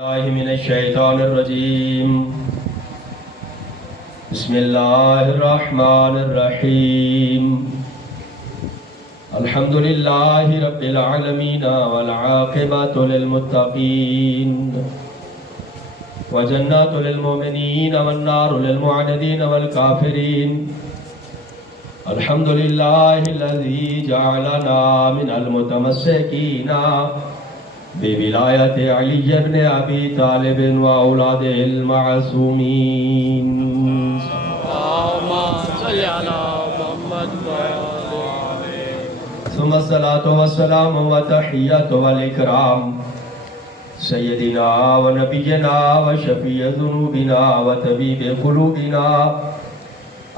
الله من الشيطان الرجيم. بسم الله الرحمن الرحيم. الحمد لله رب العالمين والعاقبة للمتقين وجنات للمؤمنين والنار للمعاندين والكافرين. الحمد لله الذي جعلنا من المتمسكين بولایت علی بن ابی طالب و اولاد المعصومین. اللهم صل على محمد ثم الصلاة والسلام وتحیت والاکرام سیدنا و نبینا و شفیع ذنوبنا و طبیب قلوبنا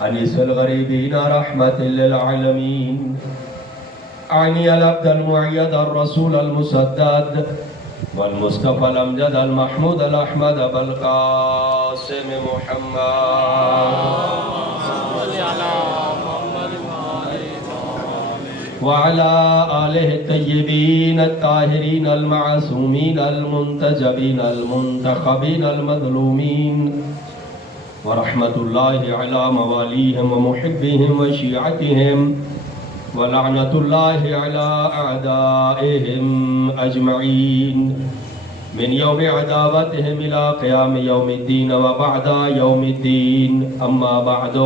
انیس الغریبین رحمت للعالمین. اعنی العبد المعید الرسول المسدد والمصطفى الامجد المحمود الاحمد بالقاسم محمد وعلى آله الطيبين الطاهرين المعصومين المنتجبين المنتخبين المظلومين ورحمة الله على مواليهم ومحبهم وشيعتهم ولعنة الله على أعدائهم أجمعين من يوم عداوتهم إلى قيام يوم الدين وبعد يوم الدين. أما بعد،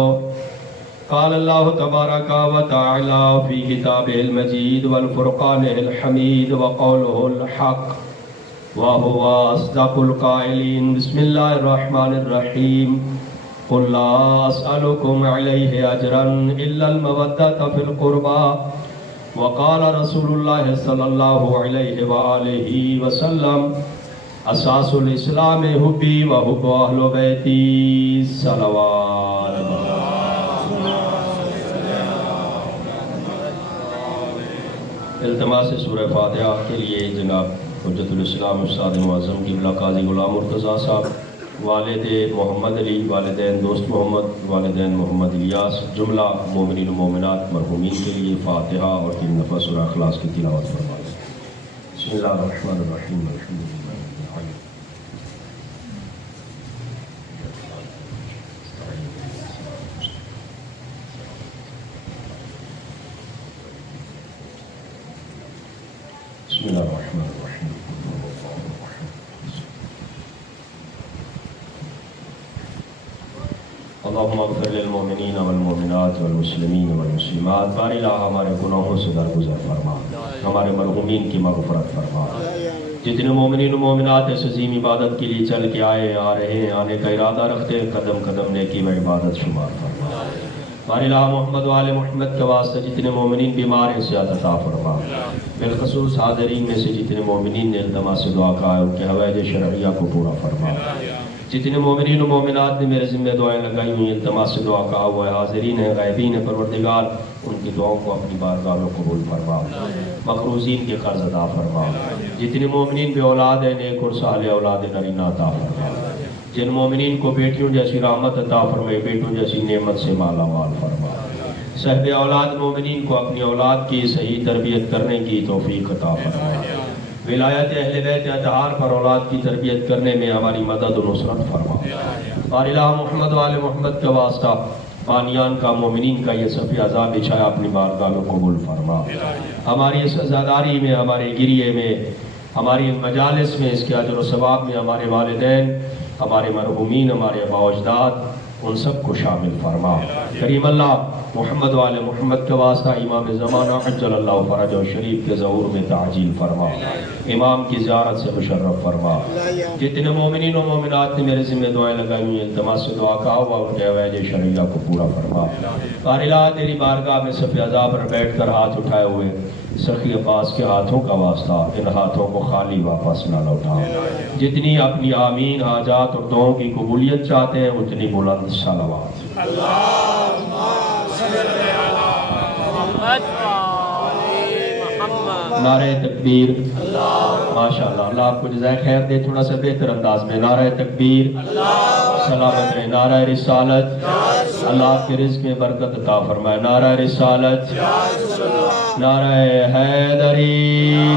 قال الله تبارك وتعالى في كتابه المجيد والفرقان الحميد وقوله الحق وهو أصدق القائلين. بسم الله الرحمن الرحيم. قل لا أسألكم عليه أجرا إلا المودة في القربى وقال رسول الله صلى الله عليه وآله وسلم أساس الإسلام حبي وحب أهل بيتي صلوات. التماس سورہ فاتحہ کے لیے جناب حجت الاسلام استاد معظم قبلہ قاضی غلام مرتضیٰ صاحب، والد محمد علی، والدین دوست محمد، والدین محمد الیاس، جملہ مومنین و مومنات مرحومین کے لیے فاتحہ اور 3 دفعہ سورہ اخلاص کی تلاوت فرمائیں. بسم اللہ الرحمن الرحیم. الحمد للہ بسم اللہ الرحمن الرحیم. اللہم اغفر للمؤمنین والمؤمنات والمسلمین والمسلمات. باری اللہ ہمارے گناہوں سے درگزر فرما، ہمارے مرحومین کی مغفرت فرما. جتنے مومنین و مومنات اس عظیم عبادت کے لیے چل کے آئے، آ رہے ہیں، آنے کا ارادہ رکھتے ہیں، قدم قدم نیکی و عبادت شمار فرما. باری اللہ محمد و آل محمد کے واسطے جتنے مومنین بیمار ہیں صحت عطا فرما. بالخصوص حاضرین میں سے جتنے مومنین نے التماس سے دعا کہا ہے ان کے حوائج شرعیہ کو پورا فرما. جتنے مومنین و مومنات نے میرے ذمہ دعائیں لگائی ہوئی ہیں، التماس سے دعا کہا ہوا ہے، حاضرین ہیں، غائبین ہیں، پروردگار ان کی دعاؤں کو اپنی بارگاہ میں قبول فرما. مقروضین کے قرض ادا فرما. جتنے مومنین بے اولاد ہیں نیک اور صالح اولاد نرینہ عطا فرما. جن مومنین کو بیٹیوں جیسی رحمت عطا فرمائے، بیٹوں جیسی نعمت سے مالا مال فرما. صاحب اولاد مومنین کو اپنی اولاد کی صحیح تربیت کرنے کی توفیق عطا فرما. ولایت اہل بیت اطہار پر اولاد کی تربیت کرنے میں ہماری مدد و نصرت فرما. اور الہ محمد و آل محمد کا واسطہ بانیان کا مومنین کا یہ صفی عذاب بچھایا اپنی بارگاہ میں قبول فرما. ہماری اس عزاداری میں، ہمارے گریے میں، ہماری مجالس میں، اس کے اجر و ثواب میں ہمارے والدین، ہمارے مرحومین، ہمارے آباء و اجداد ان سب کو شامل فرما. کریم اللہ محمد و آل محمد کے واسطہ امام زمانہ عجل اللہ فرجہ شریف کے ظہور میں تعجیل فرما. امام کی زیارت سے مشرف فرما. جتنے مومنین و مومنات نے میرے ذمہ دعائیں لگائی ہوئی ہیں، التماس سے دعا کہا ہوا ان کے حوائج شرعیہ کو پورا فرما. بار الہ تیری بارگاہ میں صف عذاب پر بیٹھ کر ہاتھ اٹھائے ہوئے سخی عباس کے ہاتھوں کا واسطہ ان ہاتھوں کو خالی واپس نہ لوٹا. جتنی اپنی آمین حاجات اور دعاؤں کی قبولیت چاہتے ہیں اتنی بلند صلوات. اللہم صل علی محمد. نعرہ تکبیر. ماشاءاللہ، اللہ آپ کو جزائے خیر دے. تھوڑا سا بہتر انداز میں نعرہ تکبیر، سلامت رہے. نعرہ رسالت، اللہ آپ کے رزق میں برکت عطا فرمائے. نعرہ رسالت، نعرہ حیدری،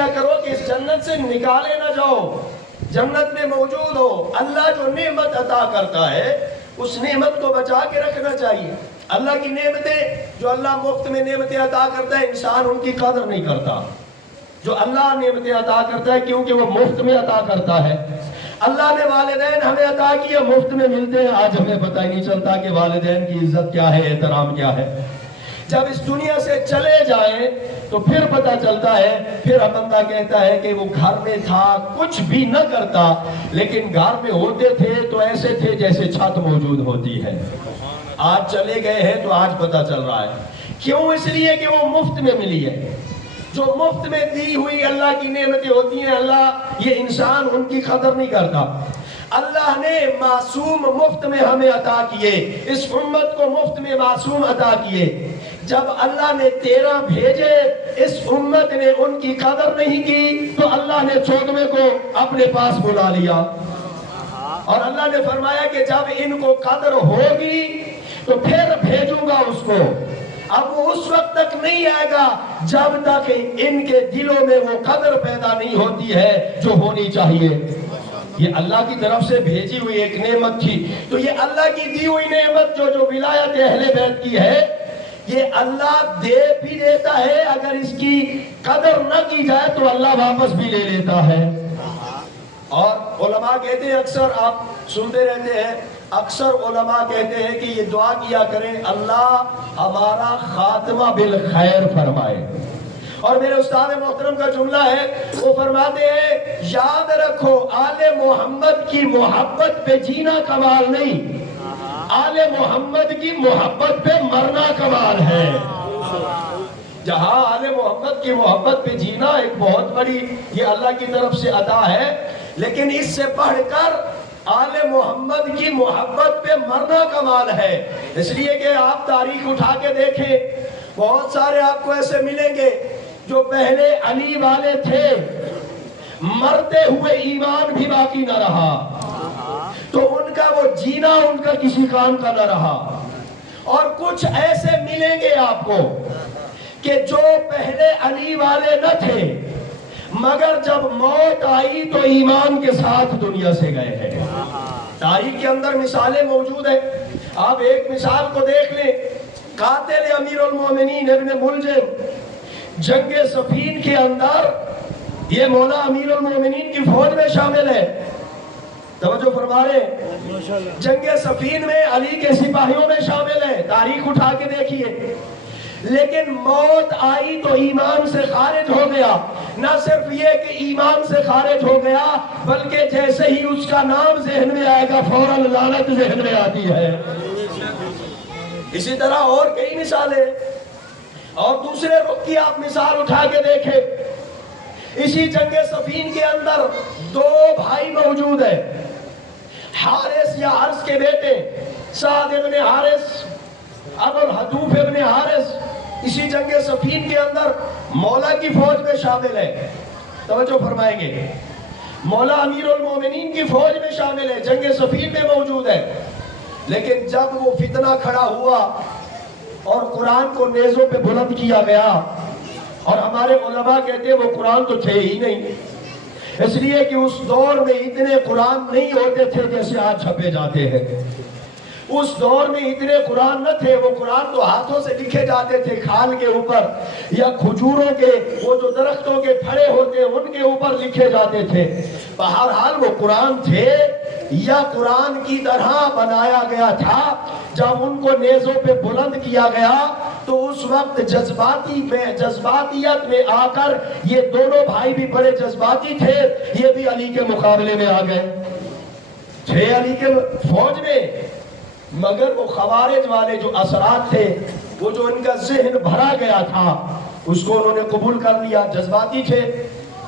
کیا کرو کہ اس جنت سے نکالے نہ جاؤ، جنت میں موجود ہو۔ اللہ جو نعمت عطا کرتا ہے اس نعمت کو بچا کے رکھنا چاہیے۔ اللہ کی نعمتیں جو اللہ مفت میں نعمتیں عطا کرتا ہے انسان ان کی قدر نہیں کرتا۔ جو اللہ نعمتیں عطا کرتا ہے کیونکہ وہ مفت میں عطا کرتا ہے۔ اللہ نے والدین ہمیں عطا کیے، مفت میں ملتے ہیں، آج ہمیں پتہ ہی نہیں چلتا کہ والدین کی عزت کیا ہے، احترام کیا ہے۔ جب اس دنیا سے چلے جائیں تو پھر پتہ چلتا ہے، پھر بندہ کہتا ہے کہ وہ گھر میں تھا کچھ بھی نہ کرتا لیکن گھر میں ہوتے تھے تو ایسے تھے جیسے چھت موجود ہوتی ہے۔ آج چلے گئے ہیں تو آج پتہ چل رہا ہے۔ کیوں؟ اس لیے کہ وہ مفت میں ملی ہے۔ جو مفت میں دی ہوئی اللہ کی نعمتیں ہوتی ہیں، اللہ یہ انسان ان کی قدر نہیں کرتا۔ اللہ نے معصوم مفت میں ہمیں عطا کیے، اس امت کو مفت میں معصوم عطا کیے۔ جب اللہ نے 13 بھیجے اس امت نے ان کی قدر نہیں کی تو اللہ نے 14ویں کو اپنے پاس بلا لیا، اور اللہ نے فرمایا کہ جب ان کو قدر ہوگی تو پھر بھیجوں گا اس کو۔ اب وہ اس وقت تک نہیں آئے گا جب تک ان کے دلوں میں وہ قدر پیدا نہیں ہوتی ہے جو ہونی چاہیے۔ یہ اللہ کی طرف سے بھیجی ہوئی ایک نعمت تھی، تو یہ اللہ کی دی ہوئی نعمت جو ولایت اہل بیت کی ہے، یہ اللہ دے بھی دیتا ہے، اگر اس کی قدر نہ کی جائے تو اللہ واپس بھی لے لیتا ہے۔ اور علماء کہتے ہیں، اکثر آپ سنتے رہتے ہیں، اکثر علماء کہتے ہیں کہ یہ دعا کیا کریں، اللہ ہمارا خاتمہ بالخیر فرمائے۔ اور میرے استاد محترم کا جملہ ہے، وہ فرماتے ہیں یاد رکھو آل محمد کی محبت پہ جینا کمال نہیں، آل محمد کی محبت پہ مرنا کمال ہے۔ جہاں آل محمد کی محبت پہ جینا ایک بہت بڑی یہ اللہ کی طرف سے عطا ہے، لیکن اس سے بڑھ کر آل محمد کی محبت پہ مرنا کمال ہے۔ اس لیے کہ آپ تاریخ اٹھا کے دیکھیں، بہت سارے آپ کو ایسے ملیں گے جو پہلے علی والے تھے، مرتے ہوئے ایمان بھی باقی نہ رہا، تو ان کا وہ جینا ان کا کسی کام کا نہ رہا۔ اور کچھ ایسے ملیں گے آپ کو کہ جو پہلے علی والے نہ تھے مگر جب موت آئی تو ایمان کے ساتھ دنیا سے گئے ہیں۔ تاریخ کے اندر مثالیں موجود ہیں، آپ ایک مثال کو دیکھ لیں، قاتل امیر المومنین ابن ملجم جنگ صفین کے اندر یہ مولا امیر المومنین کی فوج میں شامل ہے۔ توجہ فرما رہے ہیں، جنگ صفین میں علی کے سپاہیوں میں شامل ہے، تاریخ اٹھا کے دیکھیے۔ لیکن موت آئی تو ایمان سے خارج ہو گیا۔ نہ صرف یہ کہ ایمان سے خارج ہو گیا بلکہ جیسے ہی اس کا نام ذہن میں آئے گا فوراً لعنت ذہن میں آتی ہے۔ اسی طرح اور کئی مثالیں، اور دوسرے رخ کی آپ مثال اٹھا کے دیکھیں، اسی جنگ صفین کے اندر 2 بھائی موجود ہیں، حارث یا حارث کے بیٹے سعد ابن حارث، ابو الحدوف ابن حارث، اسی جنگ صفین کے اندر مولا کی فوج میں شامل ہے۔ توجہ فرمائیں گے، مولا امیر المومنین کی فوج میں شامل ہے، جنگ صفین میں موجود ہے۔ لیکن جب وہ فتنہ کھڑا ہوا اور قرآن کو نیزوں پہ بلند کیا گیا، اور ہمارے علماء کہتے ہیں وہ قرآن تو تھے ہی نہیں، اس لیے کہ اس دور میں اتنے قرآن نہیں ہوتے تھے جیسے آج چھپے جاتے ہیں۔ اس دور میں اتنے قرآن نہ تھے، وہ قرآن تو ہاتھوں سے لکھے جاتے تھے کھال کے اوپر، یا کھجوروں کے وہ جو درختوں کے پھڑے ہوتے ان کے اوپر لکھے جاتے تھے۔ بہرحال وہ قرآن تھے یا قرآن کی طرح بنایا گیا تھا۔ جب ان کو نیزوں پہ بلند کیا گیا تو اس وقت جذباتیت میں آ کر یہ دونوں بھائی بھی بڑے جذباتی تھے، یہ بھی علی کے مقابلے میں آ گئے، تھے علی کے فوج میں، مگر وہ خوارج والے جو اثرات تھے، وہ جو ان کا ذہن بھرا گیا تھا اس کو انہوں نے قبول کر لیا۔ جذباتی تھے،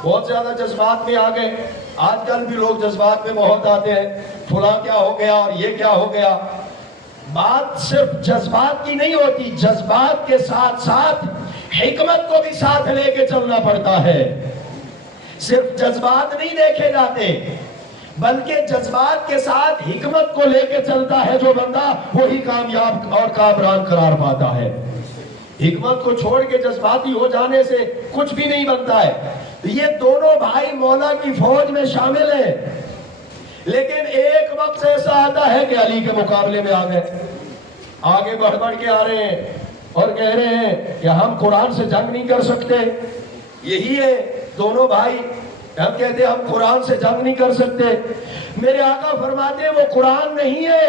بہت زیادہ جذبات میں آ گئے۔ آج کل بھی لوگ جذبات میں بہت آتے ہیں، فلاں کیا ہو گیا اور یہ کیا ہو گیا۔ بات صرف جذبات کی نہیں ہوتی، جذبات کے ساتھ ساتھ حکمت کو بھی ساتھ لے کے چلنا پڑتا ہے۔ صرف جذبات نہیں دیکھے جاتے بلکہ جذبات کے ساتھ حکمت کو لے کے چلتا ہے جو بندہ، وہی کامیاب اور کامران قرار پاتا ہے۔ حکمت کو چھوڑ کے جذباتی ہو جانے سے کچھ بھی نہیں بنتا ہے۔ یہ دونوں بھائی مولا کی فوج میں شامل ہیں، لیکن ایک وقت ایسا آتا ہے کہ علی کے مقابلے میں آ گئے، آگے بڑھ بڑھ کے آ رہے ہیں اور کہہ رہے ہیں کہ ہم قرآن سے جنگ نہیں کر سکتے۔ یہی ہے دونوں بھائی، ہم کہتے ہیں ہم قرآن سے جنگ نہیں کر سکتے۔ میرے آقا فرماتے ہیں وہ قرآن نہیں ہے،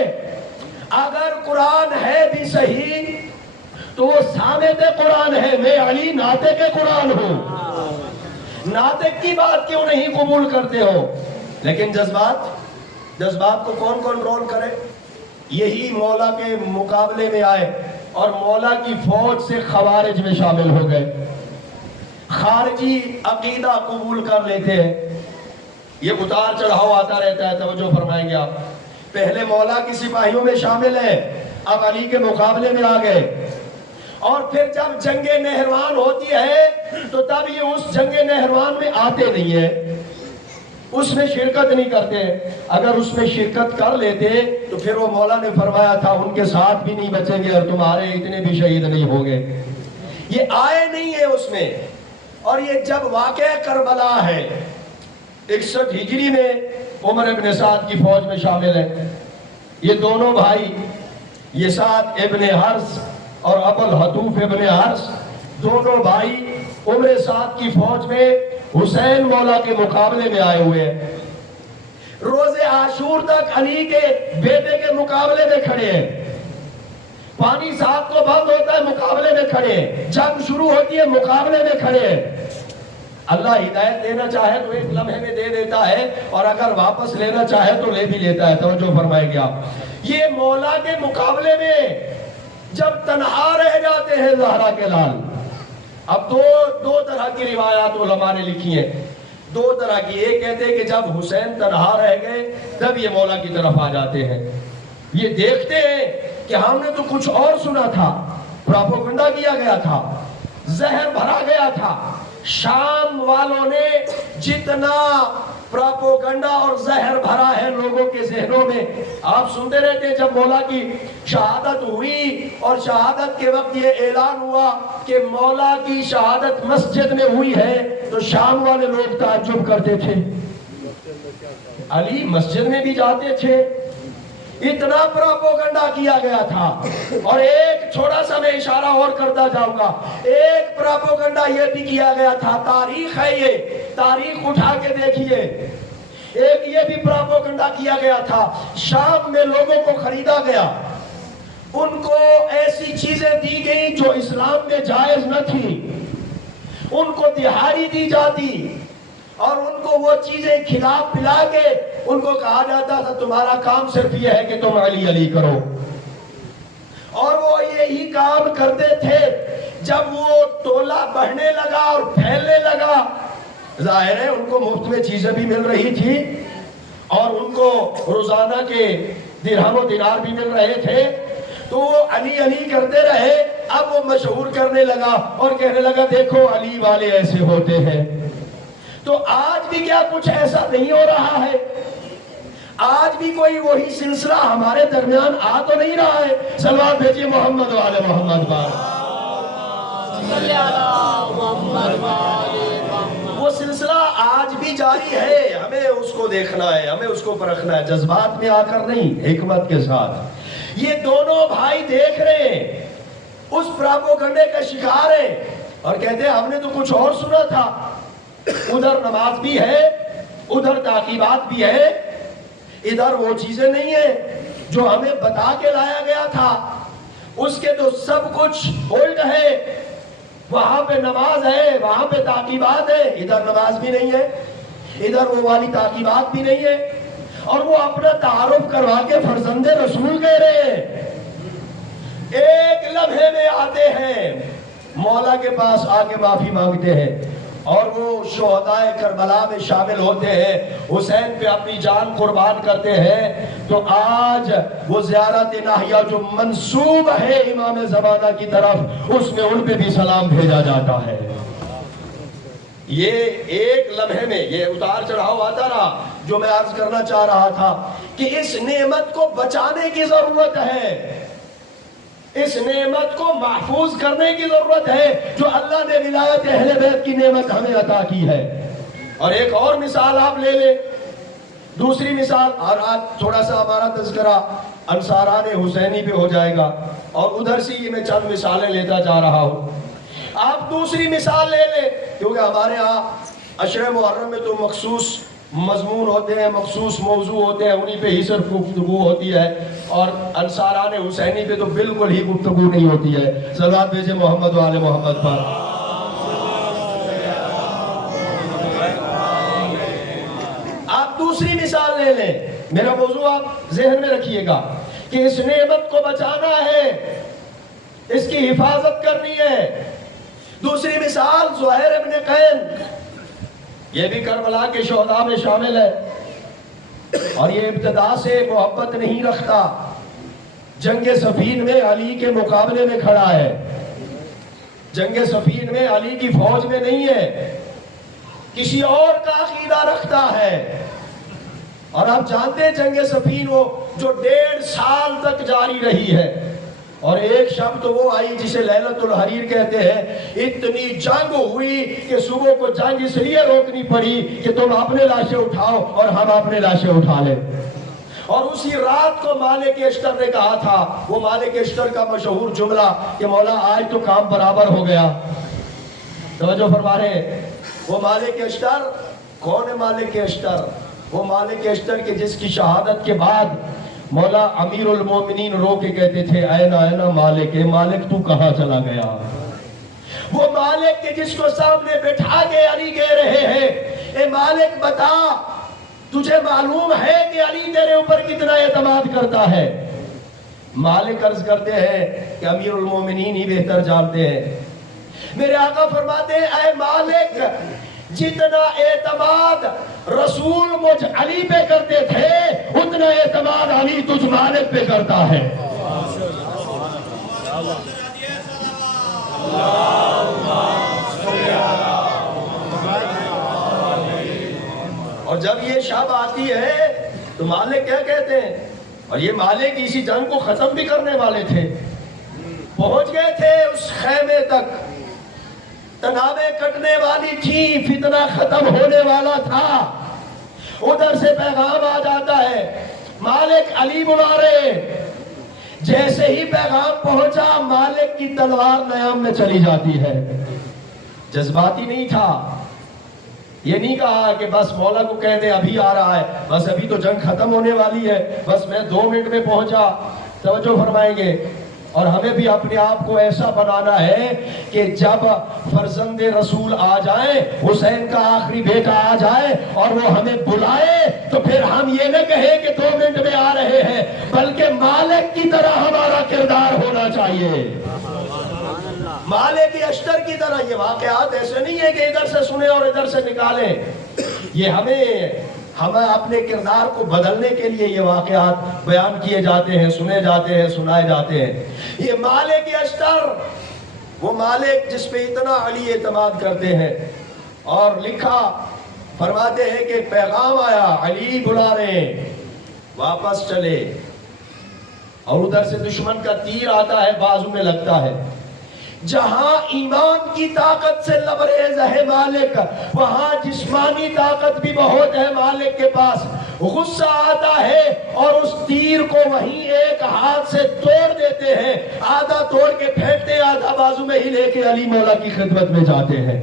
اگر قرآن ہے بھی صحیح تو وہ سامت قرآن ہے، میں علی ناطق قرآن ہوں، ناطق کی بات کیوں نہیں قبول کرتے ہو؟ لیکن جذبات کو کون کنٹرول کرے؟ یہی مولا کے مقابلے میں آئے اور مولا کی فوج سے خوارج میں شامل ہو گئے، خارجی عقیدہ قبول کر لیتے ہیں۔ یہ اتار چڑھاؤ آتا رہتا ہے، توجہ فرمائیں گے آپ۔ پہلے مولا کی سپاہیوں میں شامل ہیں، اب علی کے مقابلے میں آ گئے، اور پھر جب جنگ نہروان ہوتی ہے تو تب یہ اس جنگ نہروان میں آتے نہیں ہیں، اس میں شرکت نہیں کرتے۔ اگر اس میں شرکت کر لیتے تو پھر وہ مولا نے فرمایا تھا ان کے ساتھ بھی نہیں بچیں گے اور تمہارے اتنے بھی شہید نہیں ہوں گے۔ یہ آئے نہیں ہے اس میں۔ اور یہ جب واقعہ کربلا ہے 61 ہجری میں، عمر ابن سعد کی فوج میں شامل ہے۔ یہ دونوں بھائی، یہ سعد ابن حرث اور ابو الحتوف ابن حرث، دونوں بھائی عمر سعد کی فوج میں حسین مولا کے مقابلے میں آئے ہوئے ہیں۔ روز عاشور تک علی کے بیٹے کے مقابلے میں کھڑے ہیں، پانی ساتھ کو بند ہوتا ہے مقابلے میں کھڑے ہیں، جنگ شروع ہوتی ہے مقابلے میں کھڑے ہیں۔ اللہ ہدایت دینا چاہے تو ایک لمحے میں دے دیتا ہے، اور اگر واپس لینا چاہے تو لے بھی لیتا ہے، توجہ فرمائیں گے آپ۔ یہ مولا کے مقابلے میں جب تنہا رہ جاتے ہیں زہرا کے لال، اب دو طرح کی روایات علماء نے لکھی ہیں، دو طرح کی۔ ایک کہتے ہیں کہ جب حسین تنہا رہ گئے تب یہ مولا کی طرف آ جاتے ہیں، یہ دیکھتے ہیں کہ ہم نے تو کچھ اور سنا تھا، پراپوگنڈا کیا گیا تھا، زہر بھرا گیا تھا۔ شام والوں نے جتنا پراپوگنڈا اور زہر بھرا ہے لوگوں کے ذہنوں میں، آپ سنتے رہتے ہیں۔ جب مولا کی شہادت ہوئی اور شہادت کے وقت یہ اعلان ہوا کہ مولا کی شہادت مسجد میں ہوئی ہے، تو شام والے لوگ تعجب کرتے تھے، علی مسجد میں بھی جاتے تھے، اتنا پراپوگنڈا کیا گیا تھا۔ اور ایک چھوٹا سا میں اشارہ اور کرتا جاؤں گا، ایک پراپوگنڈا یہ بھی کیا گیا تھا، تاریخ ہے یہ، تاریخ اٹھا کے دیکھیے، ایک یہ بھی پراپوگنڈا کیا گیا تھا، شام میں لوگوں کو خریدا گیا، ان کو ایسی چیزیں دی گئی جو اسلام میں جائز نہ تھی، ان کو دہاڑی دی جاتی اور ان کو وہ چیزیں کھلا پلا کے ان کو کہا جاتا تھا تمہارا کام صرف یہ ہے کہ تم علی علی کرو، اور وہ یہی کام کرتے تھے۔ جب وہ ٹولہ بڑھنے لگا اور پھیلنے لگا، ظاہر ہے ان کو مفت میں چیزیں بھی مل رہی تھی اور ان کو روزانہ کے درہم و دینار بھی مل رہے تھے، تو وہ علی علی کرتے رہے۔ اب وہ مشہور کرنے لگا اور کہنے لگا دیکھو علی والے ایسے ہوتے ہیں۔ تو آج بھی کیا کچھ ایسا نہیں ہو رہا ہے؟ آج بھی کوئی وہی سلسلہ ہمارے درمیان آ تو نہیں رہا ہے؟ صلوات بھیجیے محمد والے محمد بار۔ وہ سلسلہ آج بھی جاری ہے، ہمیں اس کو دیکھنا ہے، ہمیں اس کو پرکھنا ہے، جذبات میں آ کر نہیں، حکمت کے ساتھ۔ یہ دونوں بھائی دیکھ رہے ہیں، اس پراپوگنڈے کا شکار ہیں اور کہتے ہیں ہم نے تو کچھ اور سنا تھا، ادھر نماز بھی ہے، ادھر تعقیبات بھی ہے، ادھر وہ چیزیں نہیں ہیں جو ہمیں بتا کے لایا گیا تھا، اس کے تو سب کچھ الٹ ہے۔ وہاں پہ نماز ہے، وہاں پہ تعقیبات ہے، ادھر نماز بھی نہیں ہے، ادھر وہ والی تعقیبات بھی نہیں ہے، اور وہ اپنا تعارف کروا کے فرزند رسول کہہ رہے ہیں۔ ایک لمحے میں آتے ہیں مولا کے پاس، آ کے معافی مانگتے ہیں اور وہ شہدائے کربلا میں شامل ہوتے ہیں، حسین پہ اپنی جان قربان کرتے ہیں۔ تو آج وہ زیارت ناحیہ جو منسوب ہے امام زمانہ کی طرف، اس میں ان پہ بھی سلام بھیجا جاتا ہے۔ یہ ایک لمحے میں یہ اتار چڑھاؤ آتا رہا۔ جو میں عرض کرنا چاہ رہا تھا کہ اس نعمت کو بچانے کی ضرورت ہے، اس نعمت کو محفوظ کرنے کی ضرورت ہے جو اللہ نے ولایت اہل بیت کی نعمت ہمیں عطا کی ہے۔ اور ایک اور مثال آپ لے لیں، دوسری مثال، اور آج تھوڑا سا ہمارا تذکرہ انصاران حسینی پہ ہو جائے گا، اور ادھر سے ہی میں چند مثالیں لیتا جا رہا ہوں۔ آپ دوسری مثال لے لیں، کیونکہ ہمارے ہاں عشر محرم میں تو مخصوص مضمون ہوتے ہیں، مخصوص موضوع ہوتے ہیں، انہی پہ ہی صرف گفتگو ہوتی ہے، اور انصاران حسینی پہ تو بالکل ہی گفتگو نہیں ہوتی ہے۔ صلوات بھیجے محمد و آل محمد پر۔ آپ دوسری مثال لے لیں، میرا موضوع آپ ذہن میں رکھیے گا کہ اس نعمت کو بچانا ہے، اس کی حفاظت کرنی ہے۔ دوسری مثال زہیر ابن قین، یہ بھی کربلا کے شہداء میں شامل ہے، اور یہ ابتدا سے محبت نہیں رکھتا، جنگ صفین میں علی کے مقابلے میں کھڑا ہے، جنگ صفین میں علی کی فوج میں نہیں ہے، کسی اور کا عقیدہ رکھتا ہے۔ اور آپ جانتے ہیں جنگ صفین وہ جو 1.5 سال تک جاری رہی ہے، اور ایک شب تو وہ آئی جسے لیلۃ الحریر کہتے ہیں، اتنی جنگ ہوئی کہ صبح کو جنگ اس لیے روکنی پڑی کہ تم اپنے لاشیں اٹھاؤ اور ہم اپنے لاشیں اٹھا لیں۔ اور اسی رات کو مالک اشتر نے کہا تھا، وہ مالک اشتر کا مشہور جملہ کہ مولا آج تو کام برابر ہو گیا۔ توجہ فرما رہے ہیں، وہ مالک اشتر کون ہے؟ مالک اشتر وہ مالک اشتر کے جس کی شہادت کے بعد مولا امیر المومنین رو کے کہتے تھے اینا اینا مالک، اے مالک تو کہاں چلا گیا؟ وہ مالک کے جس کو سامنے بٹھا کے علی کہہ رہے ہیں اے مالک بتا تجھے معلوم ہے کہ علی تیرے اوپر کتنا اعتماد کرتا ہے؟ مالک عرض کرتے ہیں کہ امیر المومنین ہی بہتر جانتے ہیں۔ میرے آقا فرماتے ہیں اے مالک، جتنا اعتماد رسول مجھ علی پہ کرتے تھے اتنا اعتماد علی تجھ مالک پہ کرتا ہے۔ اور جب یہ شب آتی ہے تو مالک کیا کہتے ہیں؟ اور یہ مالک اسی جنگ کو ختم بھی کرنے والے تھے، پہنچ گئے تھے اس خیمے تک، تنابیں کٹنے والی تھی، فتنہ ختم ہونے والا تھا، ادھر سے پیغام آ جاتا ہے مالک علی بلا رہے۔ جیسے ہی پیغام پہنچا مالک کی تلوار نیام میں چلی جاتی ہے۔ جذباتی نہیں تھا، یہ نہیں کہا کہ بس مولا کو کہہ دے ابھی آ رہا ہے، بس ابھی تو جنگ ختم ہونے والی ہے، بس میں 2 منٹ میں پہنچا۔ توجہ فرمائیں گے، اور ہمیں بھی اپنے آپ کو ایسا بنانا ہے کہ جب فرزند رسول آ جائیں، حسین کا آخری بیٹا آ جائے اور وہ ہمیں بلائے تو پھر ہم یہ نہ کہیں کہ 2 منٹ میں آ رہے ہیں، بلکہ مالک کی طرح ہمارا کردار ہونا چاہیے، مالک اشتر کی طرح۔ یہ واقعات ایسے نہیں ہے کہ ادھر سے سنیں اور ادھر سے نکالیں، یہ ہمیں اپنے کردار کو بدلنے کے لیے یہ واقعات بیان کیے جاتے ہیں، سنے جاتے ہیں، سنائے جاتے ہیں۔ یہ مالک اشتر، وہ مالک جس پہ اتنا علی اعتماد کرتے ہیں، اور لکھا فرماتے ہیں کہ پیغام آیا علی بلا رہے، واپس چلے، اور ادھر سے دشمن کا تیر آتا ہے، بازو میں لگتا ہے۔ جہاں ایمان کی طاقت سے لبریز ہے مالک، وہاں جسمانی طاقت بھی بہت ہے مالک کے پاس۔ غصہ آتا ہے اور اس تیر کو وہیں ایک ہاتھ سے توڑ دیتے ہیں، آدھا توڑ کے پھینکتے، آدھا بازو میں ہی لے کے علی مولا کی خدمت میں جاتے ہیں،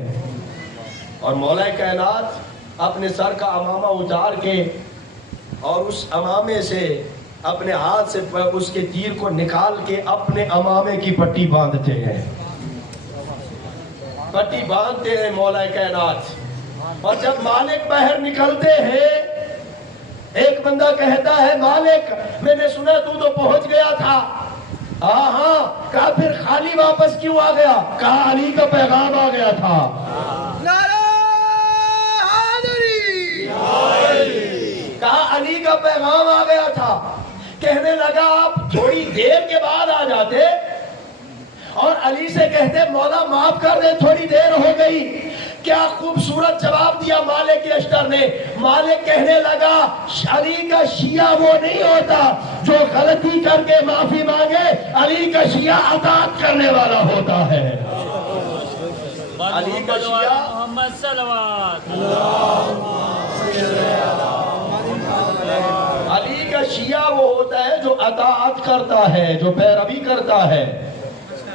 اور مولا کائنات اپنے سر کا امامہ اتار کے اور اس امامے سے اپنے ہاتھ سے اس کے تیر کو نکال کے اپنے امامے کی پٹی باندھتے ہیں، پٹی باندھتے ہیں مولا کائنات۔ اور جب مالک باہر نکلتے ہیں، ایک بندہ کہتا ہے مالک میں نے سنا تو پہنچ گیا تھا۔ ہاں، کہا پھر خالی واپس کیوں آ گیا؟ کہا علی کا پیغام آ گیا تھا۔ کہا علی کا پیغام آ گیا تھا۔ کہنے لگا آپ تھوڑی دیر کے بعد آ جاتے اور علی سے کہتے مولا معاف کر دے، تھوڑی دیر ہو گئی۔ کیا خوبصورت جواب دیا مالک اشتر نے۔ مالک کہنے لگا علی کا شیعہ وہ نہیں ہوتا جو غلطی کر کے معافی مانگے، علی کا شیعہ اطاعت کرنے والا ہوتا ہے۔ علی کا شیعہ محمد صلوات علی کا شیعہ وہ ہوتا ہے جو اطاعت کرتا ہے، جو پیروی کرتا ہے.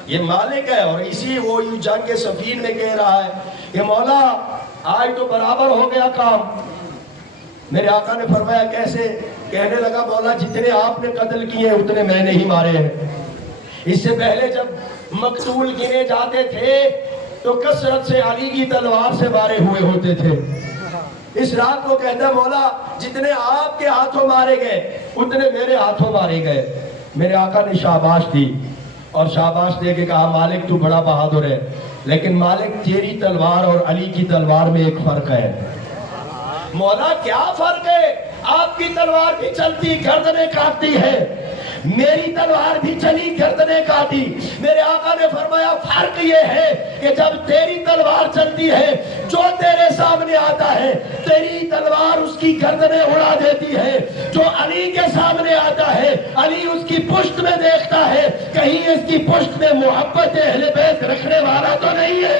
یہ مالک ہے، اور اسی وہ جنگ صفین میں کہہ رہا ہے کہ مولا آج تو برابر ہو گیا کام. میرے آقا نے فرمایا کیسے؟ کہنے لگا مولا جتنے آپ نے قتل کیے اتنے میں نے ہی مارے ہیں. اس سے پہلے جب مقتول گنے جاتے تھے تو کثرت سے علی کی تلوار سے مارے ہوئے ہوتے تھے. اس رات کو کہتا ہے مولا جتنے آپ کے ہاتھوں مارے گئے اتنے میرے ہاتھوں مارے گئے. میرے آقا نے شاباش دی، اور شاباش دے کے کہا مالک تو بڑا بہادر ہے، لیکن مالک تیری تلوار اور علی کی تلوار میں ایک فرق ہے. مولا کیا فرق ہے؟ آپ کی تلوار بھی چلتی گردنیں کاٹتی ہے، میری تلوار بھی چلی گردنیں کاٹی. میرے آقا نے فرمایا فرق یہ ہے کہ جب تیری تلوار چلتی ہے جو تیرے سامنے آتا ہے تیری تلوار اس کی گردنیں اڑا دیتی ہے، جو علی کے سامنے آتا ہے علی اس کی پشت میں دیکھتا ہے کہیں اس کی پشت میں محبت اہل بیت رکھنے والا تو نہیں ہے.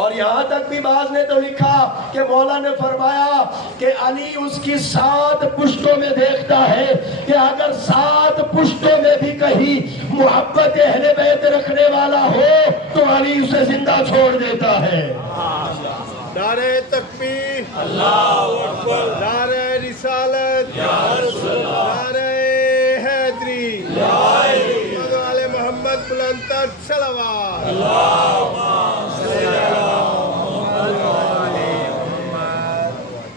اور یہاں تک بھی بعض نے تو لکھا کہ مولا نے فرمایا کہ علی اس کی 7 پشتوں میں دیکھتا ہے کہ اگر 7 پشتوں میں بھی کہیں محبت اہل بیت رکھنے والا ہو تو علی اسے زندہ چھوڑ دیتا ہے. نعرہ تکبیر، اللہ اکبر، نعرہ رسالت، نعرہ حیدری، محمد والے محمد بلندتر صلوات.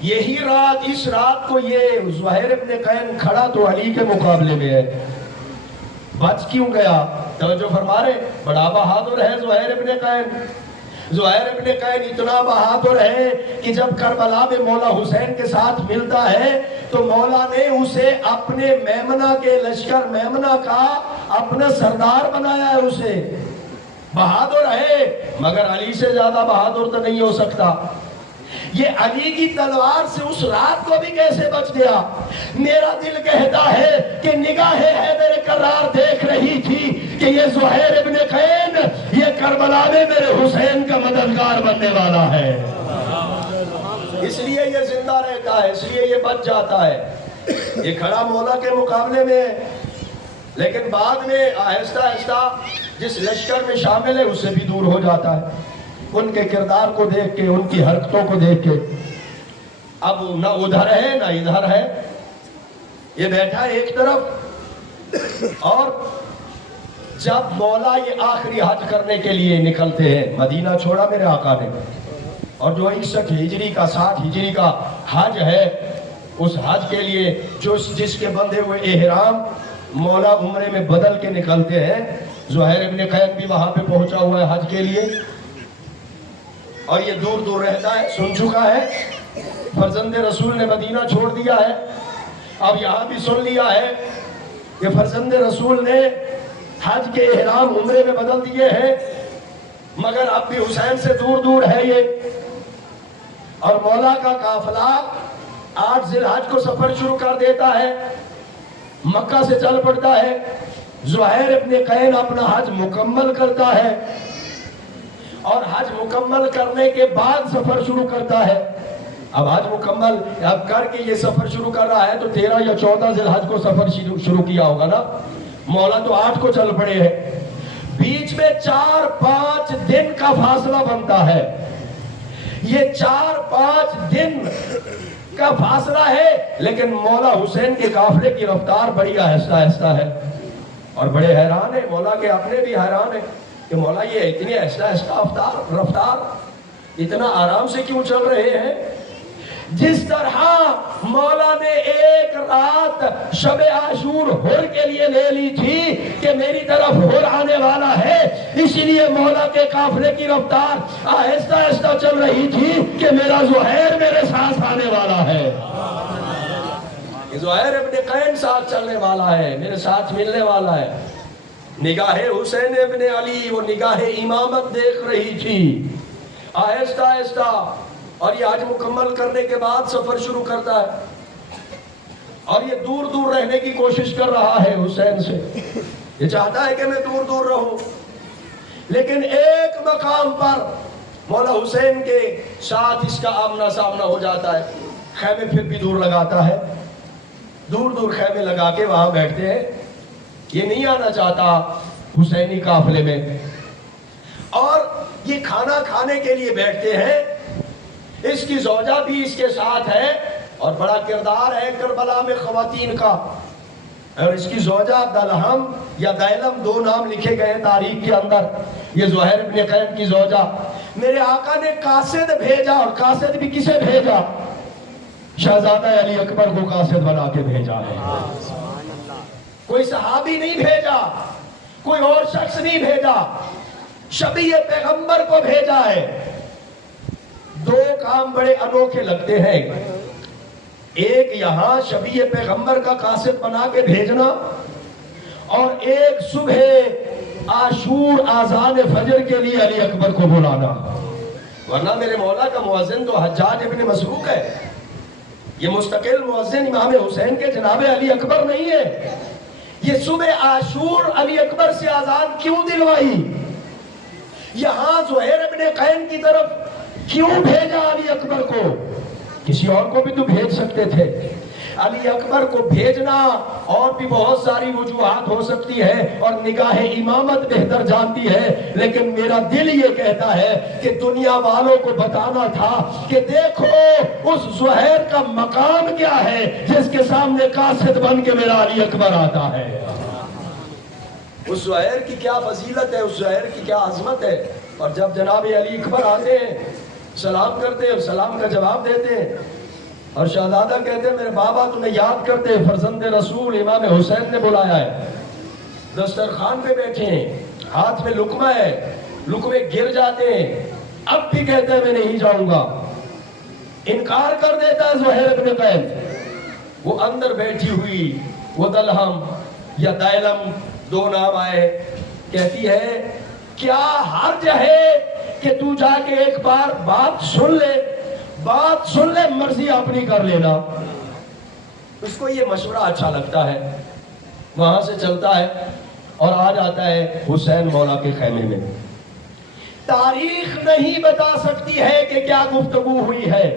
یہی رات، اس رات کو یہ زہیر ابن قین کھڑا تو علی کے مقابلے میں ہے. بچ کیوں گیا؟ توجہ فرما رہے، بڑا بہادر ہے زہیر ابن قین. زہیر ابن قین اتنا بہادر ہے کہ جب کربلا میں مولا حسین کے ساتھ ملتا ہے تو مولا نے اسے اپنے میمنہ کے لشکر میمنہ کا اپنا سردار بنایا ہے. اسے بہادر ہے مگر علی سے زیادہ بہادر تو نہیں ہو سکتا. یہ علی کی تلوار سے اس رات کو بھی کیسے بچ گیا؟ میرا دل کہتا ہے کہ نگاہ حیدر کرار دیکھ رہی تھی کہ یہ زہیر ابن قین یہ کربلا میں میرے حسین کا مددگار بننے والا ہے، اس لیے یہ زندہ رہتا ہے، اس لیے یہ بچ جاتا ہے. یہ کھڑا مولا کے مقابلے میں، لیکن بعد میں آہستہ آہستہ جس لشکر میں شامل ہے اس سے بھی دور ہو جاتا ہے. ان کے کردار کو دیکھ کے، ان کی حرکتوں کو دیکھ کے اب نہ ادھر ہے نہ ادھر ہے. یہ بیٹھا ہے ایک طرف، اور جب مولا یہ آخری حج کرنے کے لیے نکلتے ہیں، مدینہ چھوڑا میرے آقا نے، اور جو 61 ہجری کا 60 ہجری کا حج ہے اس حج کے لیے جو جس کے بندھے ہوئے احرام مولا عمرے میں بدل کے نکلتے ہیں. زہیر ابن قین بھی وہاں پہ پہنچا ہوا ہے حج کے لیے، اور یہ دور دور رہتا ہے، سن چکا ہے فرزند رسول نے مدینہ چھوڑ دیا ہے. اب یہاں بھی سن لیا ہے کہ فرزند رسول نے حج کے احرام عمرے میں بدل دیے ہیں، مگر اب بھی حسین سے دور دور ہے یہ. اور مولا کا قافلہ 8 ذی الحج کو سفر شروع کر دیتا ہے، مکہ سے چل پڑتا ہے. زہیر ابن قین اپنا حج مکمل کرتا ہے، اور حج مکمل کرنے کے بعد سفر شروع کرتا ہے. اب حج مکمل اب کر کے یہ سفر شروع کر رہا ہے تو 13 یا 14 ذی الحج کو سفر شروع کیا ہوگا نا. مولا تو 8 کو چل پڑے ہیں، بیچ میں 4-5 دن کا فاصلہ بنتا ہے. یہ 4-5 دن کا فاصلہ ہے، لیکن مولا حسین کے قافلے کی رفتار بڑی آہستہ آہستہ ہے، اور بڑے حیران ہیں. مولا کے اپنے بھی حیران ہیں کہ مولا یہ اتنی آہستہ آہستہ رفتار اتنا آرام سے کیوں چل رہے ہیں. جس طرح مولا نے ایک رات شب عاشور ہر کے لیے لے لی تھی کہ میری طرف ہر آنے والا ہے، اسی لیے مولا کے قافلے کی رفتار آہستہ آہستہ چل رہی تھی کہ میرا زہیر میرے ساتھ آنے والا ہے، زہیر ابن قین ساتھ چلنے والا ہے، میرے ساتھ ملنے والا ہے. نگاہ حسین ابن علی وہ نگاہ امامت دیکھ رہی تھی آہستہ آہستہ. اور یہ حج مکمل کرنے کے بعد سفر شروع کرتا ہے، اور یہ دور دور رہنے کی کوشش کر رہا ہے حسین سے. یہ چاہتا ہے کہ میں دور دور رہوں. لیکن ایک مقام پر مولا حسین کے ساتھ اس کا آمنا سامنا ہو جاتا ہے. خیمے پھر بھی دور لگاتا ہے, دور دور خیمے لگا کے وہاں بیٹھتے ہیں. یہ نہیں آنا چاہتا حسینی قافلے میں, اور یہ کھانا کھانے کے لیے بیٹھتے ہیں. اس کی زوجہ بھی اس کے ساتھ ہے, اور بڑا کردار ہے کربلا میں خواتین کا. اور اس کی زوجہ دلہم یا دیلم, دو نام لکھے گئے تاریخ کے اندر. یہ زہیر بن قین کی زوجہ. میرے آقا نے قاصد بھیجا, اور قاصد بھی کسے بھیجا؟ شہزادہ علی اکبر کو قاصد بنا کے بھیجا ہے. کوئی صحابی نہیں بھیجا, کوئی اور شخص نہیں بھیجا, شبیہ پیغمبر کو بھیجا ہے. دو کام بڑے انوکھے لگتے ہیں. ایک یہاں شبیہ پیغمبر کا قاصد بنا کے بھیجنا, اور ایک صبح عاشور آذان فجر کے لیے علی اکبر کو بلانا. ورنہ میرے مولا کا مؤذن تو حجاج ابن مسروق ہے. یہ مستقل مؤذن امام حسین کے جناب علی اکبر نہیں ہے. یہ صبح عاشور علی اکبر سے آذان کیوں دلوائی؟ یہاں زہیر ابن قین کی طرف کیوں بھیجا علی اکبر کو؟ کسی اور کو بھی تو بھیج سکتے تھے. علی اکبر کو بھیجنا اور بھی بہت ساری وجوہات ہو سکتی ہے, اور نگاہ امامت بہتر جانتی ہے, لیکن میرا دل یہ کہتا ہے کہ دنیا والوں کو بتانا تھا کہ دیکھو اس زہیر کا مقام کیا ہے جس کے سامنے قاصد بن کے میرا علی اکبر آتا ہے. اس زہیر کی کیا فضیلت ہے, اس زہیر کی کیا عظمت ہے. اور جب جناب علی اکبر آتے ہیں, سلام کرتے ہیں, سلام کا جواب دیتے ہیں, اور شہزادہ کہتے ہیں میرے بابا تمہیں یاد کرتے, فرزند رسول امام حسین نے بلایا ہے. دسترخوان پہ بیٹھے ہیں, ہاتھ میں لقمہ ہے, لقمے گر جاتے ہیں, اب بھی کہتے ہیں میں نہیں جاؤں گا. انکار کر دیتا ہے زہیر ابن قین. وہ اندر بیٹھی ہوئی وہ دلہم یا دیلم, دو نام آئے, کہتی ہے کیا حرج ہے کہ تو جا کے ایک بار بات سن لے, مرضی اپنی کر لینا. اس کو یہ مشورہ اچھا لگتا ہے, وہاں سے چلتا ہے اور آ جاتا ہے حسین مولا کے خیمے میں. تاریخ نہیں بتا سکتی ہے کہ کیا گفتگو ہوئی ہے,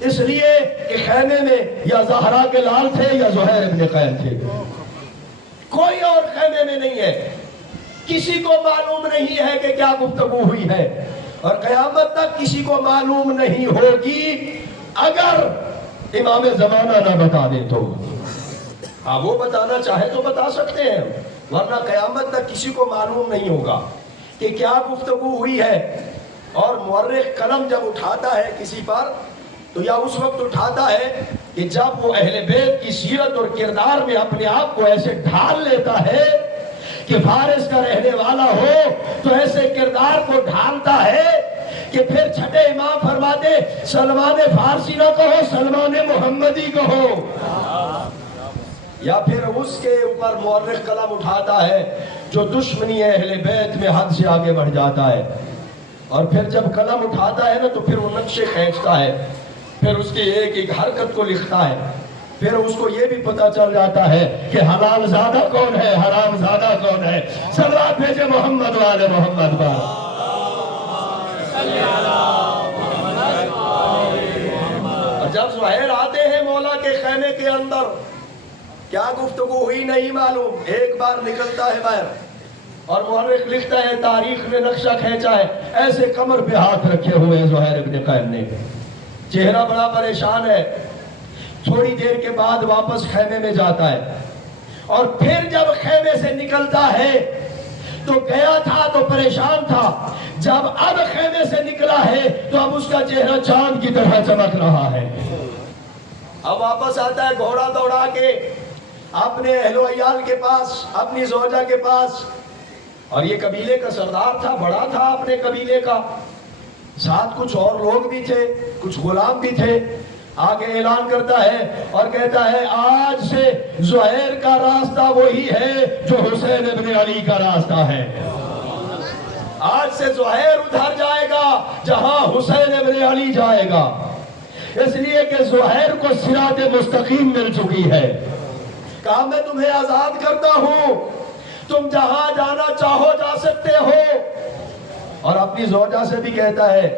اس لیے کہ خیمے میں یا زہرا کے لال تھے یا زہیر ابن قین تھے. کوئی اور خیمے میں نہیں ہے, کسی کو معلوم نہیں ہے کہ کیا گفتگو ہوئی ہے, اور قیامت تک کسی کو معلوم نہیں ہوگی اگر امام زمانہ نہ بتا دے تو. ہاں وہ بتانا چاہے تو بتا سکتے ہیں, ورنہ قیامت تک کسی کو معلوم نہیں ہوگا کہ کیا گفتگو ہوئی ہے. اور مورخ قلم جب اٹھاتا ہے کسی پر تو یا اس وقت اٹھاتا ہے کہ جب وہ اہل بیت کی سیرت اور کردار میں اپنے آپ کو ایسے ڈھال لیتا ہے کہ فارس کا رہنے والا ہو, تو ایسے کردار کو ڈھالتا ہے کہ پھر چھٹے امام فرماتے سلمان فارسی نہ کہو, سلمان محمدی کہو. یا پھر اس کے اوپر مورخ قلم اٹھاتا ہے جو دشمنی اہل بیت میں حد سے آگے بڑھ جاتا ہے, اور پھر جب قلم اٹھاتا ہے نا تو پھر وہ نقشے کھینچتا ہے, پھر اس کی ایک ایک حرکت کو لکھتا ہے. پھر اس کو یہ بھی پتا چل جاتا ہے کہ حلال زادہ کون ہے, حرام زادہ کون ہے. صلوات بھیجے محمد والے محمد پر. اور جب زہیر آتے ہیں مولا کے خیمے کے اندر, کیا گفتگو ہوئی نہیں معلوم, ایک بار نکلتا ہے باہر, اور مورخ لکھتا ہے تاریخ نے نقشہ کھینچا ہے, ایسے کمر پہ ہاتھ رکھے ہوئے زہیر ابن قین نے, چہرہ بڑا پریشان ہے. تھوڑی دیر کے بعد واپس خیمے میں جاتا ہے, اور پھر جب خیمے سے نکلتا ہے تو گیا تھا تو پریشان تھا, جب اب خیمے سے نکلا ہے تو اب اس کا چہرہ چاند کی طرح چمک رہا ہے. اب واپس آتا ہے گھوڑا دوڑا کے اپنے اہل و عیال کے پاس, اپنی زوجہ کے پاس, اور یہ قبیلے کا سردار تھا, بڑا تھا اپنے قبیلے کا, ساتھ کچھ اور لوگ بھی تھے, کچھ غلام بھی تھے. آگے اعلان کرتا ہے اور کہتا ہے آج سے زہیر کا راستہ وہی ہے جو حسین ابن علی کا راستہ ہے. آج سے زہیر ادھر جائے گا جہاں حسین ابن علی جائے گا, اس لیے کہ زہیر کو صراط مستقیم مل چکی ہے. کہا میں تمہیں آزاد کرتا ہوں, تم جہاں جانا چاہو جا سکتے ہو. اور اپنی زوجہ سے بھی کہتا ہے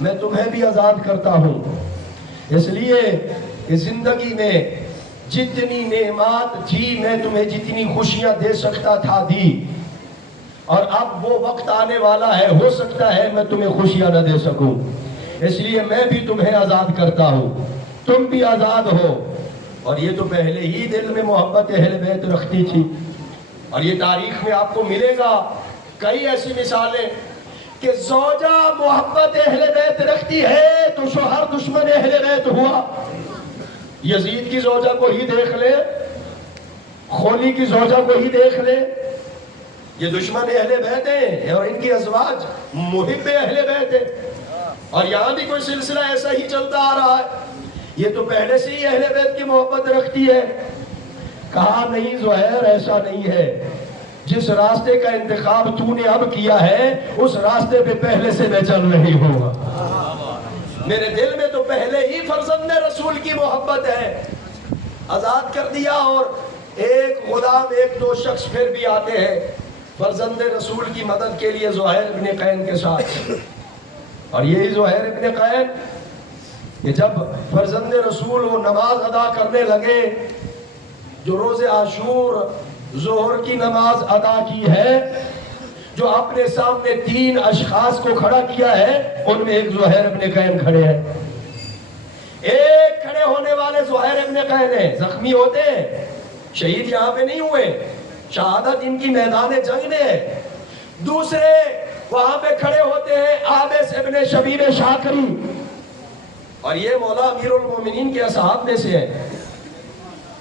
میں تمہیں بھی آزاد کرتا ہوں. اس لیے کہ زندگی میں جتنی نعمات تھی میں تمہیں جتنی خوشیاں دے سکتا تھا دی، اور اب وہ وقت آنے والا ہے، ہو سکتا ہے میں تمہیں خوشیاں نہ دے سکوں، اس لیے میں بھی تمہیں آزاد کرتا ہوں، تم بھی آزاد ہو. اور یہ تو پہلے ہی دل میں محبت اہل بیت رکھتی تھی. اور یہ تاریخ میں آپ کو ملے گا کئی ایسی مثالیں کہ زوجہ محبت اہل بیت رکھتی ہے تو شوہر دشمن اہل بیت ہوا. یزید کی زوجہ کو ہی دیکھ لے، خولی کی زوجہ کو ہی دیکھ لے، یہ دشمن اہل بیت ہیں اور ان کی ازواج محب اہل بیت ہیں. اور یہاں بھی کوئی سلسلہ ایسا ہی چلتا آ رہا ہے. یہ تو پہلے سے ہی اہل بیت کی محبت رکھتی ہے. کہا نہیں زہیر ایسا نہیں ہے، جس راستے کا انتخاب تو نے اب کیا ہے اس راستے پہ پہلے سے میں چل رہی ہوں. میرے دل میں تو پہلے ہی فرزند رسول کی محبت ہے. آزاد کر دیا. اور ایک غلام ایک دو شخص پھر بھی آتے ہیں فرزند رسول کی مدد کے لیے زہیر ابن قین کے ساتھ. اور یہی زہیر ابن قین کہ جب فرزند رسول وہ نماز ادا کرنے لگے جو روز عاشور ظہر کی نماز ادا کی ہے، جو اپنے سامنے 3 اشخاص کو کھڑا کیا ہے ان میں ایک زہیر ابن قین کھڑے ہیں. ایک کھڑے ہونے والے زہیر ابن قین ہیں، زخمی ہوتے ہیں، شہید یہاں پہ نہیں ہوئے، شہادت ان کی میدان جنگ میں ہے. دوسرے وہاں پہ کھڑے ہوتے ہیں عابس ابن شبیب شاکری، اور یہ مولا امیر المومنین کے اصحاب میں سے ہے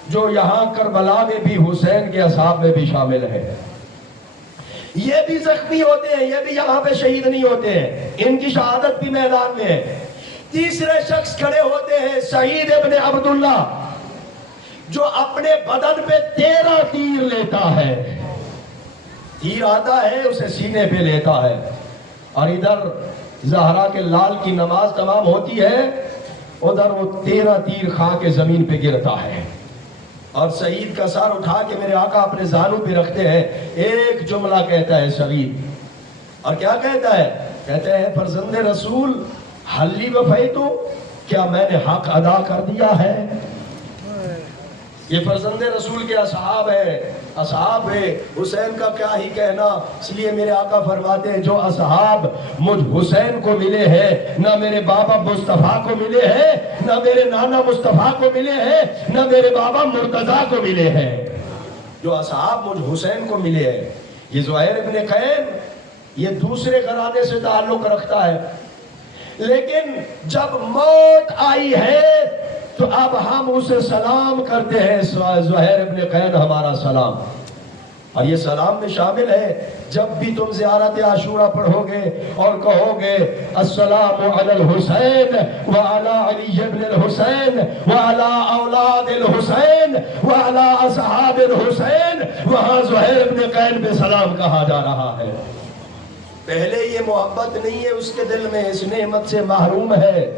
جو یہاں کربلا میں بھی حسین کے اصحاب میں بھی شامل ہے. یہ بھی زخمی ہوتے ہیں، یہ بھی یہاں پہ شہید نہیں ہوتے ہیں، ان کی شہادت بھی میدان میں ہے. تیسرے شخص کھڑے ہوتے ہیں سعید ابن عبداللہ جو اپنے بدن پہ 13 تیر لیتا ہے. تیر آتا ہے اسے سینے پہ لیتا ہے. اور ادھر زہرا کے لال کی نماز تمام ہوتی ہے، ادھر وہ 13 تیر کھا کے زمین پہ گرتا ہے. اور سعید کا سر اٹھا کے میرے آقا اپنے زانوں پہ رکھتے ہیں. ایک جملہ کہتا ہے سعید، اور کیا کہتا ہے؟ کہتا ہے فرزند رسول حلی وفیتو، کیا میں نے حق ادا کر دیا ہے؟ یہ فرزند رسول کے اصحاب ہے، اصحاب ہے حسین کا کیا ہی کہنا. اس لیے میرے آقا فرماتے ہیں جو اصحاب مجھ حسین کو ملے ہیں نہ میرے بابا مصطفیٰ کو ملے ہیں، نہ میرے نانا مصطفیٰ کو ملے ہیں، نہ میرے بابا مرتضیٰ کو ملے ہیں. جو اصحاب مجھ حسین کو ملے ہیں. یہ زہیر ابن قین یہ دوسرے گھرانے سے تعلق رکھتا ہے، لیکن جب موت آئی ہے تو اب ہم اسے سلام کرتے ہیں. زہیر ابن قین ہمارا سلام. اور یہ سلام میں شامل ہے جب بھی تم زیارت عاشورہ پڑھو گے اور کہو گے السلام علی الحسین وعلی علی ابن الحسین وعلی اولاد الحسین وعلی اصحاب الحسین، وہاں زہیر ابن قین پہ سلام کہا جا رہا ہے. پہلے یہ محبت نہیں ہے اس کے دل میں، اس نعمت سے محروم ہے،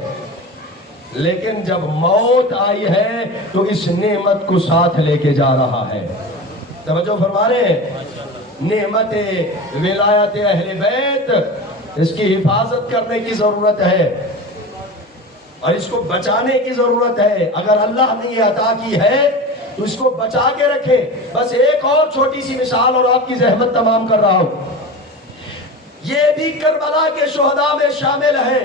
لیکن جب موت آئی ہے تو اس نعمت کو ساتھ لے کے جا رہا ہے. توجہ فرما رہے ہیں. نعمت ولایت اہل بیت، اس کی حفاظت کرنے کی ضرورت ہے اور اس کو بچانے کی ضرورت ہے. اگر اللہ نے یہ عطا کی ہے تو اس کو بچا کے رکھے. بس ایک اور چھوٹی سی مثال اور آپ کی زحمت تمام کر رہا ہوں. یہ بھی کربلا کے شہداء میں شامل ہے.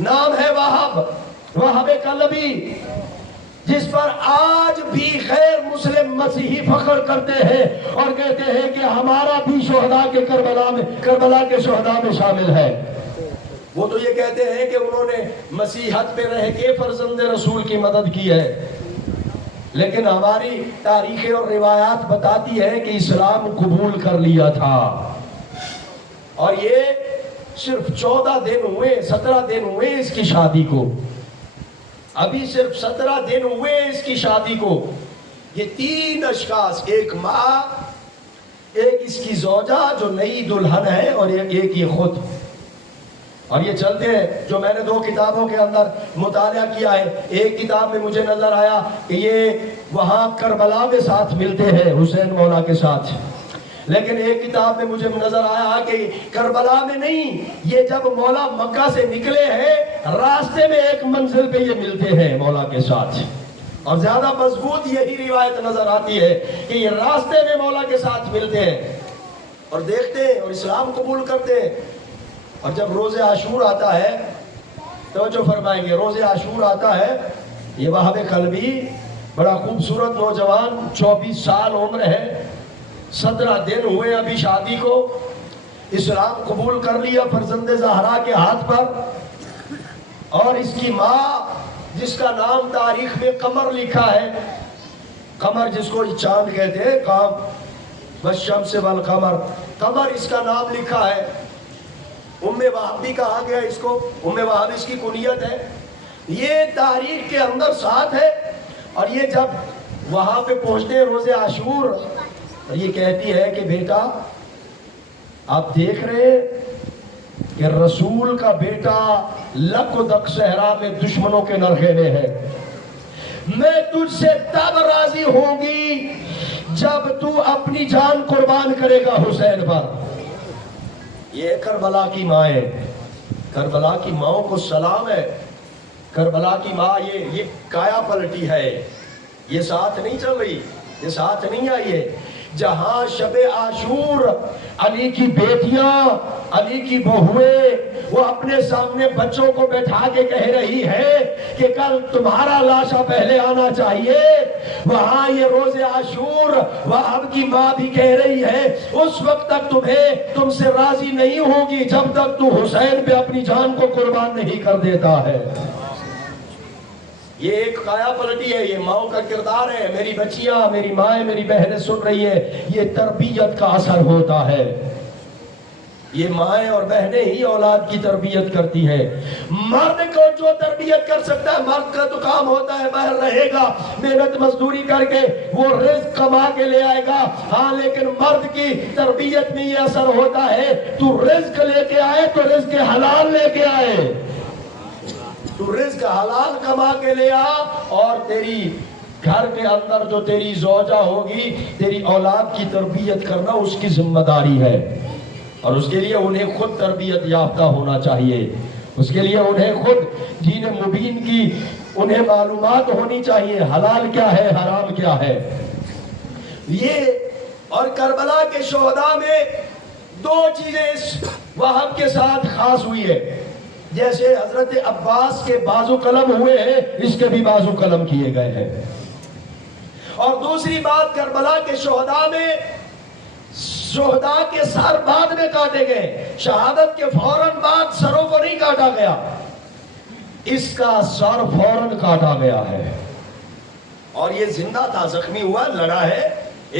نام ہے وہاب قلبی، جس پر آج بھی غیر مسلم مسیحی فخر کرتے ہیں اور کہتے ہیں کہ ہمارا بھی شہداء کے کربلا کے شہداء میں شامل ہے. وہ تو یہ کہتے ہیں کہ انہوں نے مسیحت پہ رہ کے فرزند رسول کی مدد کی ہے، لیکن ہماری تاریخیں اور روایات بتاتی ہے کہ اسلام قبول کر لیا تھا. اور یہ صرف 14 دن ہوئے، 17 دن ہوئے اس کی شادی کو. ابھی صرف 17 دن ہوئے اس کی شادی کو. یہ 3 اشخاص، ایک ماں، ایک اس کی زوجہ جو نئی دلہن ہے، اور ایک یہ خود. اور یہ چلتے ہیں جو میں نے 2 کتابوں کے اندر مطالعہ کیا ہے. ایک کتاب میں مجھے نظر آیا کہ یہ وہاں کربلا میں ساتھ ملتے ہیں حسین مولا کے ساتھ، لیکن ایک کتاب میں مجھے نظر آیا کہ کربلا میں نہیں، یہ جب مولا مکہ سے نکلے ہیں راستے میں ایک منزل پہ یہ ملتے ہیں مولا کے ساتھ، اور زیادہ مضبوط یہی روایت نظر آتی ہے کہ یہ راستے میں مولا کے ساتھ ملتے ہیں اور دیکھتے ہیں اور اسلام قبول کرتے ہیں۔ اور جب روز عاشور آتا ہے، توجہ فرمائیں گے، روز عاشور آتا ہے، یہ وہاب قلبی بڑا خوبصورت نوجوان، 24 سال عمر ہے، 17 دن ہوئے ابھی شادی کو، اسلام قبول کر لیا فرزند زہرا کے ہاتھ پر، اور اس کی ماں جس کا نام تاریخ میں قمر لکھا ہے، قمر جس کو چاند کہتے ہیں، کام والشمس والقمر، قمر اس کا نام لکھا ہے۔ ام وہب بھی کہا گیا اس کو، ام وہب اس کی کنیت ہے، یہ تاریخ کے اندر ساتھ ہے۔ اور یہ جب وہاں پہ پہنچتے ہیں روز عاشور، یہ کہتی ہے کہ بیٹا آپ دیکھ رہے کہ رسول کا بیٹا لک و دک صحرا میں دشمنوں کے نرخینے ہے، میں تجھ سے تب راضی ہوں گی جب تو اپنی جان قربان کرے گا حسین پر۔ یہ کربلا کی ماں ہے، کربلا کی ماں کو سلام ہے۔ کربلا کی ماں یہ کایا پلٹی ہے، یہ ساتھ نہیں چل رہی، یہ ساتھ نہیں آئی ہے۔ جہاں شب عاشور علی کی بیٹیاں، علی کی بہویں، وہ اپنے سامنے بچوں کو بیٹھا کے کہہ رہی ہے کہ کل تمہارا لاشا پہلے آنا چاہیے، وہاں یہ روز عاشور وہب کی ماں بھی کہہ رہی ہے اس وقت تک تم سے راضی نہیں ہوگی جب تک تو حسین پہ اپنی جان کو قربان نہیں کر دیتا ہے۔ یہ ایک کایا پلٹی ہے، یہ ماں کا کردار ہے۔ میری بچیاں، میری مائیں، میری بہنیں سن رہی ہے، یہ تربیت کا اثر ہوتا ہے۔ یہ مائیں اور بہنیں ہی اولاد کی تربیت کرتی ہے۔ مرد کو جو تربیت کر سکتا ہے، مرد کا تو کام ہوتا ہے باہر رہے گا، محنت مزدوری کر کے وہ رزق کما کے لے آئے گا، ہاں لیکن مرد کی تربیت میں یہ اثر ہوتا ہے تو رزق لے کے آئے تو رزق حلال لے کے آئے، تو رزق حلال کما کے لے آ، اور تیری گھر کے اندر جو تیری زوجہ ہوگی، تیری اولاد کی تربیت کرنا اس کی ذمہ داری ہے، اور اس کے لیے انہیں خود تربیت یافتہ ہونا چاہیے، اس کے لیے انہیں خود دین مبین کی انہیں معلومات ہونی چاہیے، حلال کیا ہے، حرام کیا ہے۔ یہ اور کربلا کے شہداء میں دو چیزیں اس وہب کے ساتھ خاص ہوئی ہے، جیسے حضرت عباس کے بازو قلم ہوئے ہیں، اس کے بھی بازو قلم کیے گئے ہیں۔ اور دوسری بات، کربلا کے شہداء میں شہداء کے سر بعد میں کاٹے گئے، شہادت کے فوراً بعد سروں کو نہیں کاٹا گیا، اس کا سر فوراً کاٹا گیا ہے، اور یہ زندہ تھا، زخمی ہوا، لڑا ہے،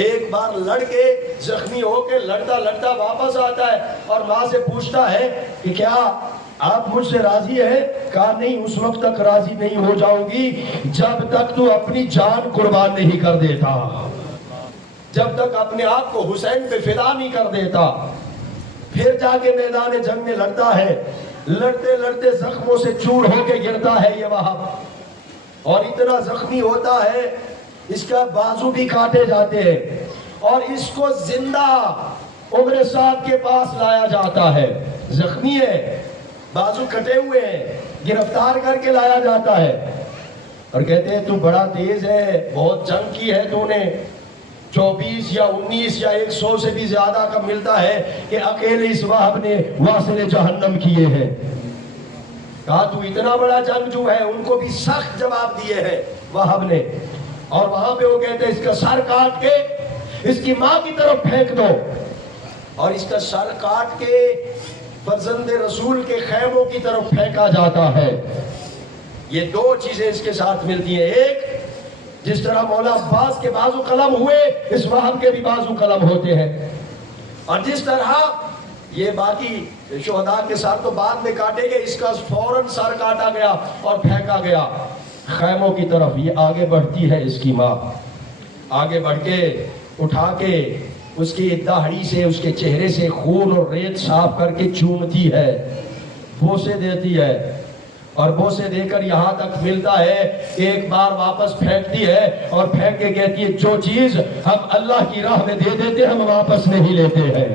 ایک بار لڑ کے زخمی ہو کے لڑتا لڑتا واپس آتا ہے اور ماں سے پوچھتا ہے کہ کیا آپ مجھ سے راضی ہے؟ کہا نہیں، اس وقت تک راضی نہیں ہو جاؤں گی جب تک تو اپنی جان قربان نہیں کر دیتا، جب تک اپنے آپ کو حسین پہ فدا نہیں کر دیتا۔ پھر جا کے میدان جنگ میں لڑتا ہے، لڑتے لڑتے زخموں سے چور ہو کے گرتا ہے یہ وہب، اور اتنا زخمی ہوتا ہے اس کا بازو بھی کاٹے جاتے ہیں، اور اس کو زندہ عمر صاحب کے پاس لایا جاتا ہے، زخمی ہے، بازو کٹے ہوئے ہیں، گرفتار کر کے لایا جاتا ہے، اور کہتے ہیں تو بڑا تیز ہے، بہت جنگ کی ہے تو نے، 24 یا 19 یا 100 سے بھی زیادہ کا ملتا ہے کہ اکیلے اس وہب نے واصل جہنم کیے ہیں۔ کہا تو اتنا بڑا جنگجو ہے، ان کو بھی سخت جواب دیے ہیں وہب نے، اور وہاں پہ وہ کہتے ہیں اس کا سر کاٹ کے اس کی ماں کی طرف پھینک دو، اور اس کا سر کاٹ کے فرزند رسول کے خیموں کی طرف پھینکا جاتا ہے۔ یہ دو چیزیں اس کے ساتھ ملتی ہیں، ایک جس طرح مولا عباس کے بازو قلم ہوئے، اس وہب کے بھی بازو قلم ہوتے ہیں، اور جس طرح یہ باقی شہداء کے ساتھ تو بعد میں کاٹے گئے، اس کا فوراً سر کاٹا گیا اور پھینکا گیا خیموں کی طرف۔ یہ آگے بڑھتی ہے اس کی ماں، آگے بڑھ کے اٹھا کے اس کی داڑھی سے، اس کے چہرے سے خون اور ریت صاف کر کے چومتی ہے، بوسے دیتی ہے، اور بوسے دے کر یہاں تک ملتا ہے کہ ایک بار واپس پھینکتی ہے اور پھینک کے کہتی ہے جو چیز ہم اللہ کی راہ میں دے دیتے ہم واپس نہیں لیتے ہیں،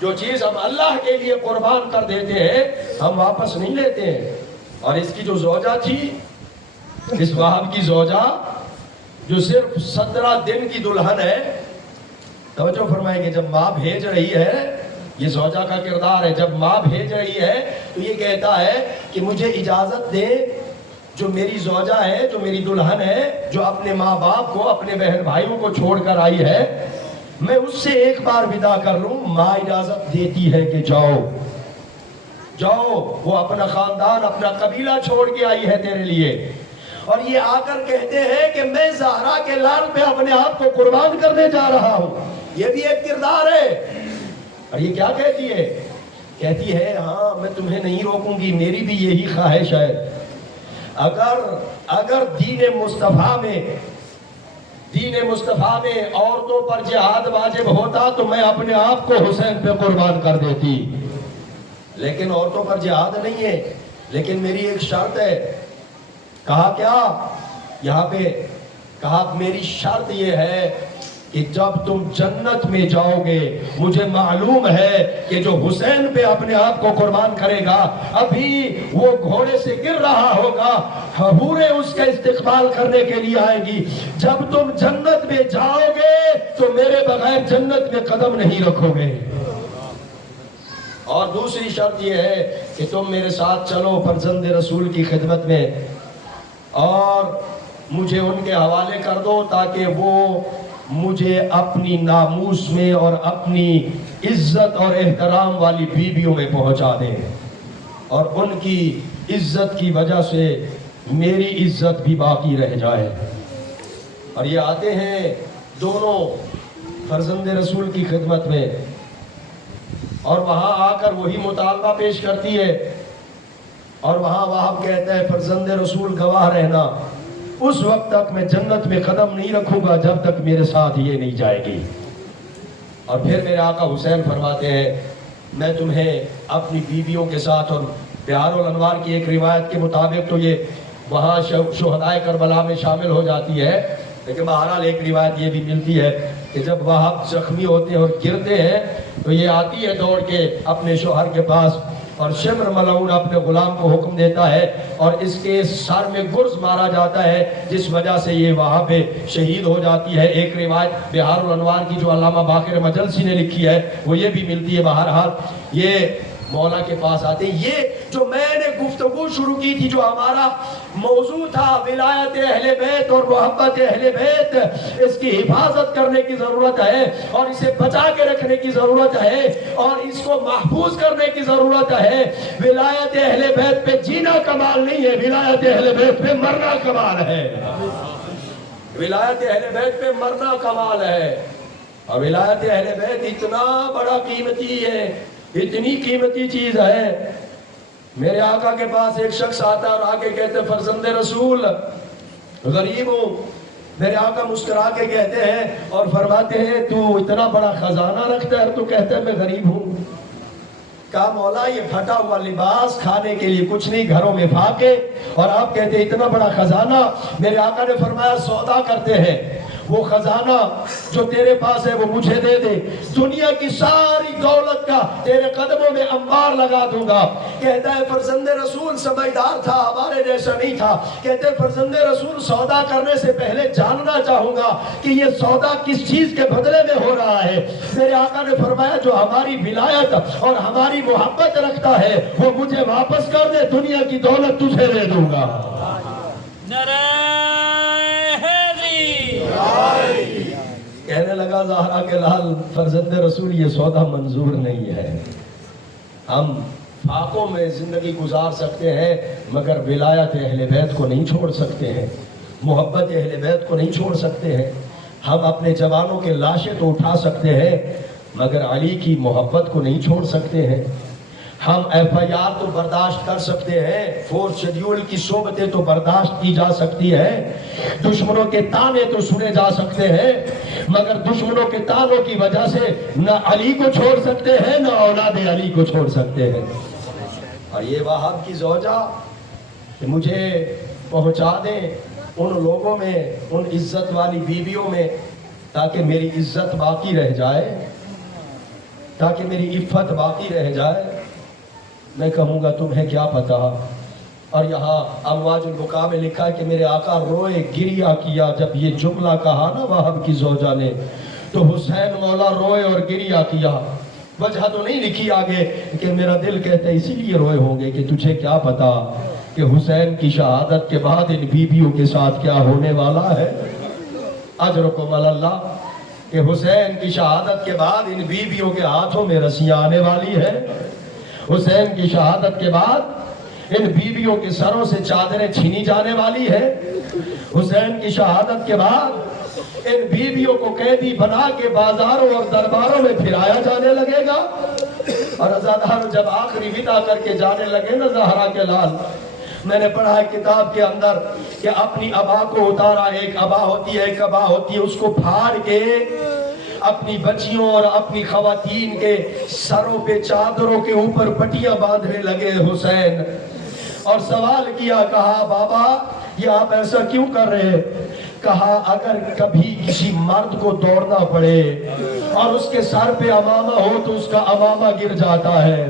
جو چیز ہم اللہ کے لیے قربان کر دیتے ہیں ہم واپس نہیں لیتے ہیں۔ اور اس کی جو زوجہ تھی، اس وہاب کی زوجہ جو صرف 17 دن کی دلہن ہے، توجہ فرمائیں گے، جب ماں بھیج رہی ہے، یہ زوجہ کا کردار ہے، جب ماں بھیج رہی ہے تو یہ کہتا ہے کہ مجھے اجازت دے، جو میری زوجہ ہے، جو میری دلہن ہے، جو اپنے ماں باپ کو، اپنے بہن بھائیوں کو چھوڑ کر آئی ہے، میں اس سے ایک بار ودا کر لوں۔ ماں اجازت دیتی ہے کہ جاؤ جاؤ، وہ اپنا خاندان، اپنا قبیلہ چھوڑ کے آئی ہے تیرے لیے، اور یہ آ کر کہتے ہیں کہ میں زہرا کے لال پہ اپنے آپ کو قربان کرنے جا رہا ہوں۔ یہ بھی ایک کردار ہے۔ اور یہ کیا کہتی ہے؟ کہتی ہے ہاں میں تمہیں نہیں روکوں گی، میری بھی یہی خواہش ہے، اگر دین مصطفیٰ میں عورتوں پر جہاد واجب ہوتا تو میں اپنے آپ کو حسین پہ قربان کر دیتی، لیکن عورتوں پر جہاد نہیں ہے، لیکن میری ایک شرط ہے۔ کہا کیا؟ یہاں پہ کہا میری شرط یہ ہے کہ جب تم جنت میں جاؤ گے، مجھے معلوم ہے کہ جو حسین پہ اپنے آپ کو قربان کرے گا، ابھی وہ گھوڑے سے گر رہا ہوگا، حوریں اس کا استقبال کرنے کے لیے آئیں گی، جب تم جنت میں جاؤ گے تو میرے بغیر جنت میں قدم نہیں رکھو گے۔ اور دوسری شرط یہ ہے کہ تم میرے ساتھ چلو فرزند رسول کی خدمت میں، اور مجھے ان کے حوالے کر دو تاکہ وہ مجھے اپنی ناموس میں اور اپنی عزت اور احترام والی بیویوں میں پہنچا دیں، اور ان کی عزت کی وجہ سے میری عزت بھی باقی رہ جائے۔ اور یہ آتے ہیں دونوں فرزند رسول کی خدمت میں، اور وہاں آ کر وہی مطالبہ پیش کرتی ہے، اور وہاں وہاب کہتا ہے فرزند رسول گواہ رہنا، اس وقت تک میں جنت میں قدم نہیں رکھوں گا جب تک میرے ساتھ یہ نہیں جائے گی۔ اور پھر میرے آقا حسین فرماتے ہیں میں تمہیں اپنی بیویوں کے ساتھ، اور بہار الانوار کی ایک روایت کے مطابق تو یہ وہاں شہدائے کربلا میں شامل ہو جاتی ہے، لیکن بہرحال ایک روایت یہ بھی ملتی ہے کہ جب وہاب زخمی ہوتے ہیں اور گرتے ہیں تو یہ آتی ہے دوڑ کے اپنے شوہر کے پاس، اور شمر ملعون اپنے غلام کو حکم دیتا ہے، اور اس کے سر میں گرز مارا جاتا ہے، جس وجہ سے یہ وہاں پہ شہید ہو جاتی ہے۔ ایک روایت بہار الانوار کی جو علامہ باقر مجلسی نے لکھی ہے وہ یہ بھی ملتی ہے۔ بہرحال یہ مولا کے پاس آتے ہیں۔ یہ جو میں نے گفتگو شروع کی تھی، جو ہمارا موضوع تھا ولایت اہل بیت اور محبت اہل بیت، اس کی حفاظت کرنے کی ضرورت ہے، اور اسے بچا کے رکھنے کی ضرورت ہے، اور اس کو محفوظ کرنے کی ضرورت ہے۔ ولایت اہل بیت پہ جینا کمال نہیں ہے، ولایت اہل بیت پہ مرنا کمال ہے۔ ولایت اہل بیت پہ مرنا کمال ہے، اور ولایت اہل بیت اتنا بڑا قیمتی ہے، اتنی قیمتی چیز ہے۔ میرے آقا کے پاس ایک شخص آتا اور آگے کہتے فرزند رسول غریب ہوں۔ میرے آقا مسکرا کے کہتے ہیں اور فرماتے ہیں تو اتنا بڑا خزانہ رکھتا ہے، تو کہتا ہے میں غریب ہوں۔ کہا مولا یہ پھٹا ہوا لباس، کھانے کے لیے کچھ نہیں، گھروں میں فاقے، اور آپ کہتے ہیں اتنا بڑا خزانہ۔ میرے آقا نے فرمایا سودا کرتے ہیں، وہ خزانہ جو تیرے پاس ہے وہ مجھے دے دے، دنیا کی ساری دولت کا تیرے قدموں میں انبار لگا دوں گا۔ کہتا ہے فرزند رسول سمجھدار تھا، ہمارے جیسا نہیں تھا۔ کہتے فرزند رسول سودا کرنے سے پہلے جاننا چاہوں گا کہ یہ سودا کس چیز کے بدلے میں ہو رہا ہے۔ میرے آقا نے فرمایا جو ہماری ولایت اور ہماری محبت رکھتا ہے وہ مجھے واپس کر دے، دنیا کی دولت تجھے دے دوں گا۔ کہنے لگا زہرا کے لال فرزند رسول یہ سودا منظور نہیں ہے، ہم فاقوں میں زندگی گزار سکتے ہیں مگر ولایت اہل بیت کو نہیں چھوڑ سکتے ہیں، محبت اہل بیت کو نہیں چھوڑ سکتے ہیں۔ ہم اپنے جوانوں کے لاشیں تو اٹھا سکتے ہیں مگر علی کی محبت کو نہیں چھوڑ سکتے ہیں۔ ہم ایف آئی آر تو برداشت کر سکتے ہیں، فورس شیڈیول کی صحبتیں تو برداشت کی جا سکتی ہیں، دشمنوں کے تانے تو سنے جا سکتے ہیں، مگر دشمنوں کے تانوں کی وجہ سے نہ علی کو چھوڑ سکتے ہیں نہ اولاد علی کو چھوڑ سکتے ہیں۔ اور یہ وہاب کی زوجہ کہ مجھے پہنچا دیں ان لوگوں میں، ان عزت والی بیویوں میں، تاکہ میری عزت باقی رہ جائے، تاکہ میری عفت باقی رہ جائے۔ میں کہوں گا تمہیں کیا پتا۔ اور یہاں امواج البکا میں لکھا ہے کہ میرے آقا روئے گریہ کیا جب یہ جملہ کہا نا وہب کی زوجہ نے، تو حسین مولا روئے اور گریہ کیا۔ وجہ تو نہیں لکھی آگے کہ میرا دل کہتا ہے اسی لیے روئے ہوں گے کہ تجھے کیا پتا کہ حسین کی شہادت کے بعد ان بیویوں کے ساتھ کیا ہونے والا ہے۔ اجرکم اللہ کہ حسین کی شہادت کے بعد ان بیویوں کے ہاتھوں میں رسیاں آنے والی ہے۔ حسین کی شہادت کے بعد ان بیویوں کے سروں سے چادریں چھینی جانے والی ہے۔ حسین کی شہادت کے بعد ان بیویوں کو قیدی بنا کے بازاروں اور درباروں میں پھرایا جانے لگے گا۔ اور عزادار جب آخری ودا کر کے جانے لگے نا زہرا کے لال، میں نے پڑھا ہے کتاب کے اندر کہ اپنی ابا کو اتارا، ایک ابا ہوتی ہے ایک ابا ہوتی ہے، اس کو پھاڑ کے اپنی بچیوں اور اپنی خواتین کے سروں پہ چادروں کے اوپر پٹیاں باندھنے لگے حسین، اور سوال کیا، کہا بابا یہ آپ ایسا کیوں کر رہے ہیں؟ کہا اگر کبھی کسی مرد کو دوڑنا پڑے اور اس کے سر پہ امامہ ہو تو اس کا امامہ گر جاتا ہے،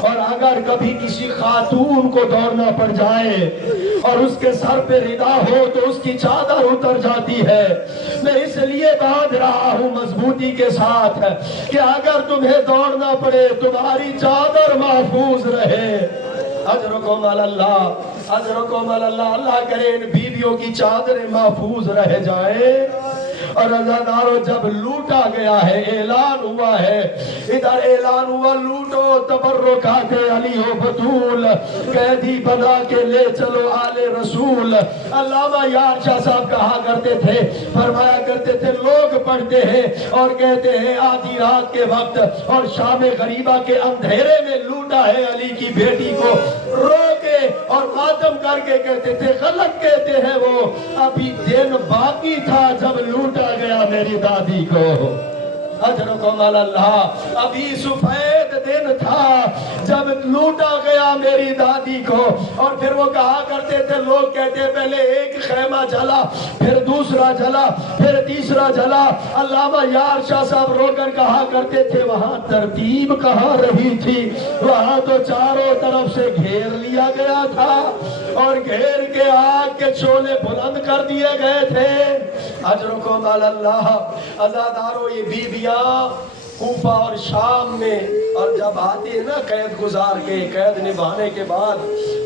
اور اگر کبھی کسی خاتون کو دوڑنا پڑ جائے اور اس کے سر پہ ردا ہو تو اس کی چادر اتر جاتی ہے۔ میں اس لیے باندھ رہا ہوں مضبوطی کے ساتھ کہ اگر تمہیں دوڑنا پڑے تمہاری چادر محفوظ رہے۔ اجرکم اللہ، اجرکم اللہ، اللہ کرے ان بیویوں کی چادریں محفوظ رہ جائے۔ اور عزادارو جب لوٹا گیا ہے، اعلان ہوا ہے، ادھر اعلان ہوا لوٹو تبرکات علی و بطول، قیدی بنا کے لے چلو آل رسول۔ علامہ یار شاہ صاحب کہا کرتے تھے، فرمایا کرتے تھے، لوگ پڑھتے ہیں اور کہتے ہیں آدھی رات کے وقت اور شام غریبہ کے اندھیرے میں لوٹا ہے علی کی بیٹی کو، رو کے اور ماتم کر کے کہتے تھے، غلط کہتے ہیں وہ، ابھی دن باقی تھا جب لوٹا گیا میری دادی کو۔ اجرکم اللہ، ابھی سفید دن تھا جب لوٹا گیا میری دادی کو۔ اور پھر وہ کہا کرتے تھے، لوگ کہتے پہلے ایک خیمہ جلا، پھر دوسرا جلا، پھر تیسرا جلا۔ علامہ یار شاہ صاحب رو کر کہا کرتے تھے، وہاں ترتیب کہاں رہی تھی، وہاں تو چاروں طرف سے گھیر لیا گیا تھا اور گھیر کے آگ کے شعلے بلند کر دیے گئے تھے۔ اجرکم اللہ، عزادارو یہ بیویاں کوفہ اور شام میں، اور جب آتے ہیں نا قید گزار کے، قید نبھانے کے بعد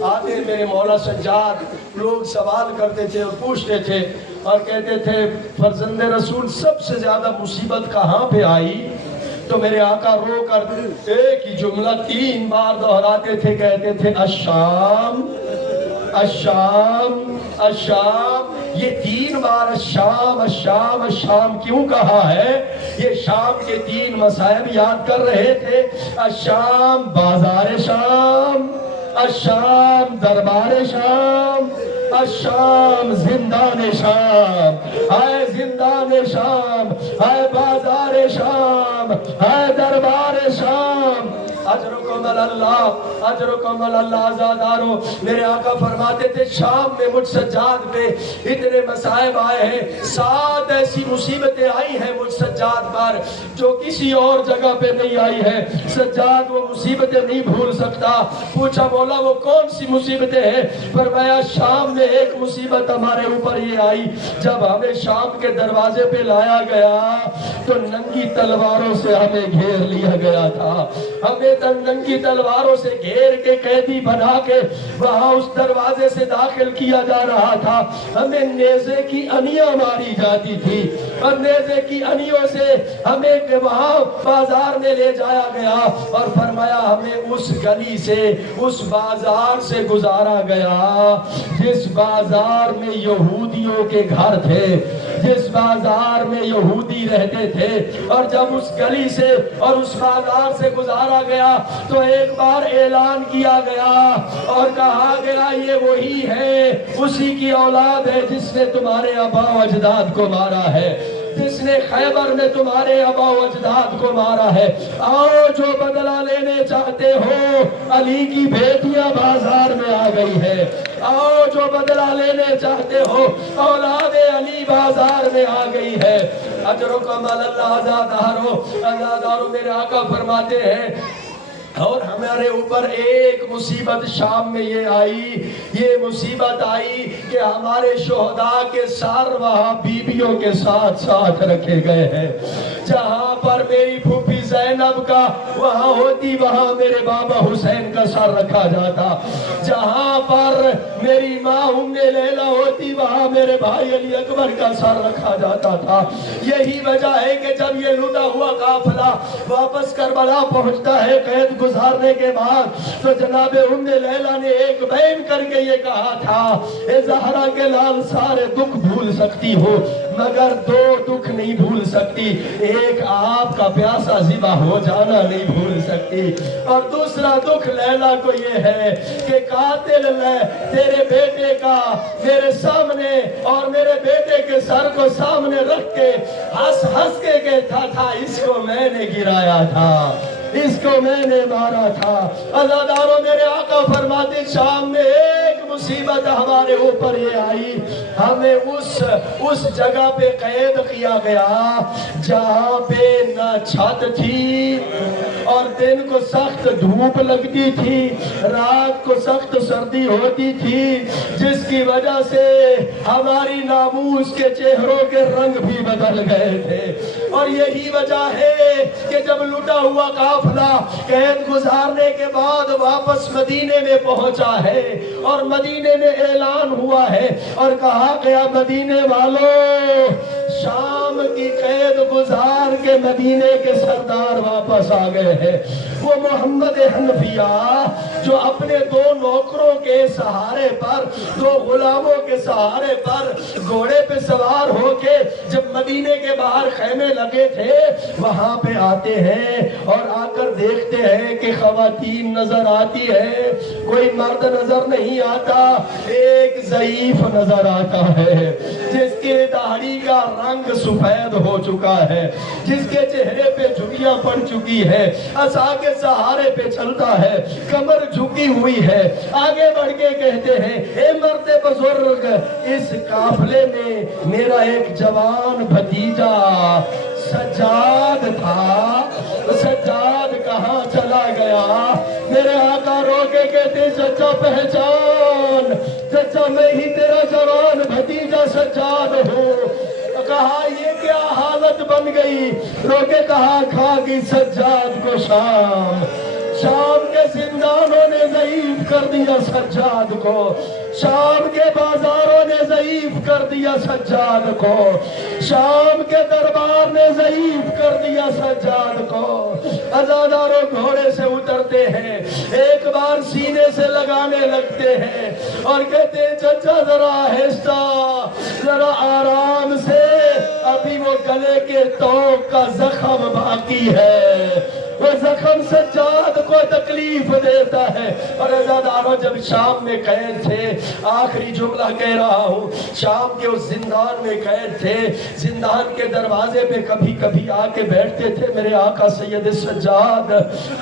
آتے میرے مولا سجاد، لوگ سوال کرتے تھے اور پوچھتے تھے اور کہتے تھے فرزند رسول سب سے زیادہ مصیبت کہاں پہ آئی؟ تو میرے آقا رو کر ایک ہی جملہ 3 بار دہراتے تھے، کہتے تھے الشام الشام الشام۔ یہ 3 بار الشام الشام الشام کیوں کہا ہے؟ یہ شام کے 3 مصائب یاد کر رہے تھے، الشام بازار شام، الشام دربار شام، الشام زندان شام، ہائے زندان شام، ہائے بازار شام، ہائے دربار شام۔ اجرکم اللہ، اجرکم اللہ، عزادارو میرے آقا فرماتے تھے شام میں مجھ سجاد پہ اتنے مصائب آئے ہیں، 7 ایسی مصیبتیں آئی ہیں مجھ سجاد پر جو کسی اور جگہ پہ نہیں آئی ہے۔ سجاد وہ مصیبتیں نہیں بھول سکتا۔ پوچھا مولا وہ کون سی مصیبتیں ہیں؟ فرمایا شام میں ایک مصیبت ہمارے اوپر یہ آئی، جب ہمیں شام کے دروازے پہ لایا گیا تو ننگی تلواروں سے ہمیں گھیر لیا گیا تھا، ہمیں ننگی تلواروں سے گھیر کے قیدی بنا کے وہاں اس دروازے سے داخل کیا جا رہا تھا، ہمیں نیزے کی انیاں ماری جاتی تھی اور نیزے کی انیوں سے ہمیں وہاں بازار میں لے جایا گیا اور فرمایا ہمیں اس گلی سے اس بازار سے گزارا گیا جس بازار میں یہودیوں کے گھر تھے، جس بازار میں یہودی رہتے تھے، اور جب اس گلی سے اور اس بازار سے گزارا گیا تو ایک بار اعلان کیا گیا اور کہا گیا یہ وہی ہے، اسی کی اولاد ہے جس نے تمہارے آبا و اجداد کو مارا ہے۔ جس نے خیبر میں تمہارے آبا و اجداد کو مارا ہے۔ آؤ جو بدلہ لینے چاہتے ہو، علی کی بیٹیاں بازار میں آ گئی ہے۔ آؤ جو بدلہ لینے چاہتے ہو، اولاد علی بازار میں آ گئی ہے۔ اجرکم اللہ آزادارو، میرے آقا فرماتے ہیں اور ہمارے اوپر ایک مصیبت شام میں یہ مصیبت آئی کہ ہمارے شہداء کے سر وہاں بیویوں کے ساتھ ساتھ رکھے گئے ہیں۔ جہاں پر میری پھوپھی زینب کا وہاں ہوتی، وہاں میرے بابا حسین کا سر رکھا جاتا۔ جہاں پر میری ماں ام لیلہ ہوتی، وہاں میرے بھائی علی اکبر کا سر رکھا جاتا تھا۔ یہی وجہ ہے کہ جب یہ لوٹا ہوا قافلہ واپس کربلا پہنچتا ہے قید گزارنے کے بعد، تو جناب ام لیلہ نے ایک بیان کر کے یہ کہا تھا، اے زہرا کے لال سارے دکھ بھول سکتی ہو مگر دو دکھ نہیں بھول سکتی، ایک آپ کا پیاسا ذبح ہو جانا نہیں بھول سکتی، اور دوسرا دکھ لیلا کو یہ ہے کہ قاتل تیرے بیٹے کا میرے سامنے اور میرے بیٹے کے سر کو سامنے رکھ کے ہنس ہنس کے کہتا تھا اس کو میں نے گرایا تھا، اس کو میں نے مارا تھا۔ عزاداروں میرے آقا فرماتے شام میں ایک مصیبت ہمارے اوپر یہ آئی، ہمیں اس جگہ پہ قید کیا گیا جہاں پہ نہ چھت تھی اور دن کو سخت دھوپ لگتی تھی، رات کو سخت سردی ہوتی تھی، جس کی وجہ سے ہماری ناموس کے چہروں کے رنگ بھی بدل گئے تھے۔ اور یہی وجہ ہے کہ جب لٹا ہوا قافلہ قید گزارنے کے بعد واپس مدینے میں پہنچا ہے اور مدینے میں اعلان ہوا ہے اور کہا گیا مدینے والوں شام کی قید گزار کے مدینے کے سردار واپس آ گئے ہیں۔ وہ محمد حنفیہ جو اپنے دو نوکروں کے سہارے پر، دو غلاموں کے سہارے پر گھوڑے پہ سوار ہو کے جب مدینے کے باہر خیمے لگے تھے، وہاں پہ آتے ہیں اور آ کر دیکھتے ہیں کہ خواتین نظر آتی ہے، کوئی مرد نظر نہیں آتا، ایک ضعیف نظر آتا ہے جس کے داڑھی کا رنگ سفید ہو چکا ہے، جس کے چہرے پہ جھریاں پڑ چکی ہے، عصا کے سہارے پہ چلتا ہے، کمر جھکی ہوئی ہے۔ آگے بڑھ کے کہتے ہیں اے مرد بزرگ، اس قافلے میں میرا ایک جوان بھتیجا سجاد تھا، سجاد کہاں چلا گیا؟ میرے آقا رو کے کہتے چچا پہچان، چچا میں ہی تیرا جوان بھتیجا سجاد ہوں۔ کہا یہ کیا حالت بن گئی؟ رو کے کہا کھا گئی سجاد کو شام، شام کے زندانوں نے ضعیف کر دیا سجاد کو، شام کے بازاروں نے ضعیف کر دیا سجاد کو، شام کے دربار نے ضعیف کر دیا سجاد کو۔ عزاداروں گھوڑے سے اترتے ہیں، ایک بار سینے سے لگانے لگتے ہیں اور کہتے ہیں چچا ذرا آہستہ، ذرا آرام سے، ابھی وہ گلے کے توق کا زخم باقی ہے، وہ زخم سجاد کو تکلیف دیتا ہے۔ اور عزاداروں جب شام میں قید تھے، آخری جملہ کہہ رہا ہوں، شام کے اس زندان میں قید تھے، زندان کے دروازے پہ کبھی کبھی آ کے بیٹھتے تھے میرے آقا سید سجاد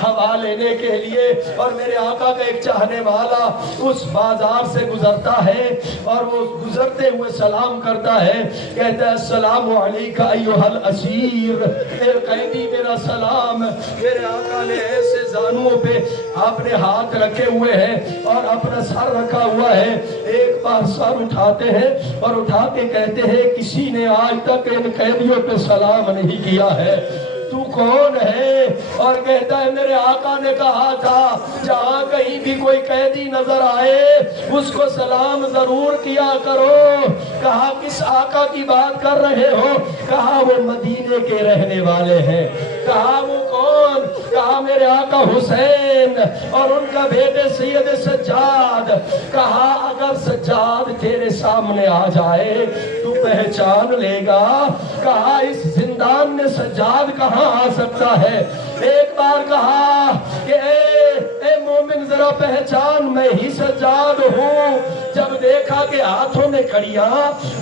ہوا لینے کے لیے، اور میرے آقا کا ایک چاہنے والا اس بازار سے گزرتا ہے اور وہ گزرتے ہوئے سلام کرتا ہے، کہتا ہے السلام علیکہ ایھا الاسیر، اے قیدی میرا سلام۔ میرے آقا نے ایسے زانوں پہ اپنے ہاتھ رکھے ہوئے ہیں اور اپنا سر رکھا ہوا ہے، ایک بار سر اٹھاتے ہیں اور اٹھا کے کہتے ہیں کسی نے آج تک ان قیدیوں پہ سلام نہیں کیا ہے، تو کون ہے؟ اور کہتا ہے میرے آقا نے کہا تھا جہاں کہیں بھی کوئی قیدی نظر آئے اس کو سلام ضرور کیا کرو۔ کہا کس آقا کی بات کر رہے ہو؟ کہا وہ مدینے کے رہنے والے ہیں۔ کہا وہ کون؟ کہا میرے آقا حسین اور ان کا بیٹے سید سجاد۔ کہا اگر سجاد تیرے سامنے آ جائے تو پہچان لے گا۔ کہا اس زندان میں سجاد کہاں آ سکتا ہے۔ ایک بار کہا کہ اے مومن ذرا پہچان میں ہی سجاد ہوں۔ جب دیکھا کہ ہاتھوں میں کڑیاں،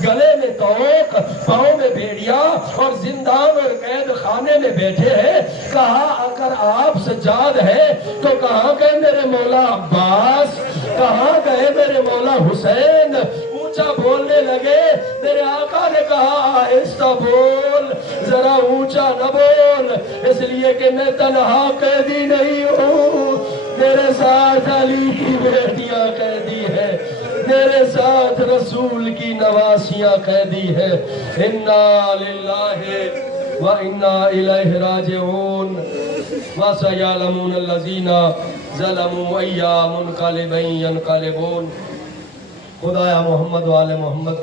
گلے میں توق، پاؤں میں بیڑیاں اور زندان اور قید خانے میں بیٹھے ہیں، کہا اگر آپ سجاد ہیں تو کہاں گئے میرے مولا عباس، کہاں گئے میرے مولا حسین؟ اونچا بولنے لگے۔ میرے آقا نے کہا آہستہ بول، ذرا اونچا نہ بول، اس لیے کہ میں تنہا قیدی نہیں ہوں، میرے ساتھ علی کی بیٹیاں قیدی ہے، میرے ساتھ رسول کی نواسیاں قیدی ہے۔ انا للہ و انا الیہ راجعون وسیعلمون الذین ظلموا ای منقلب ینقلبون۔ خدایا محمد و آل محمد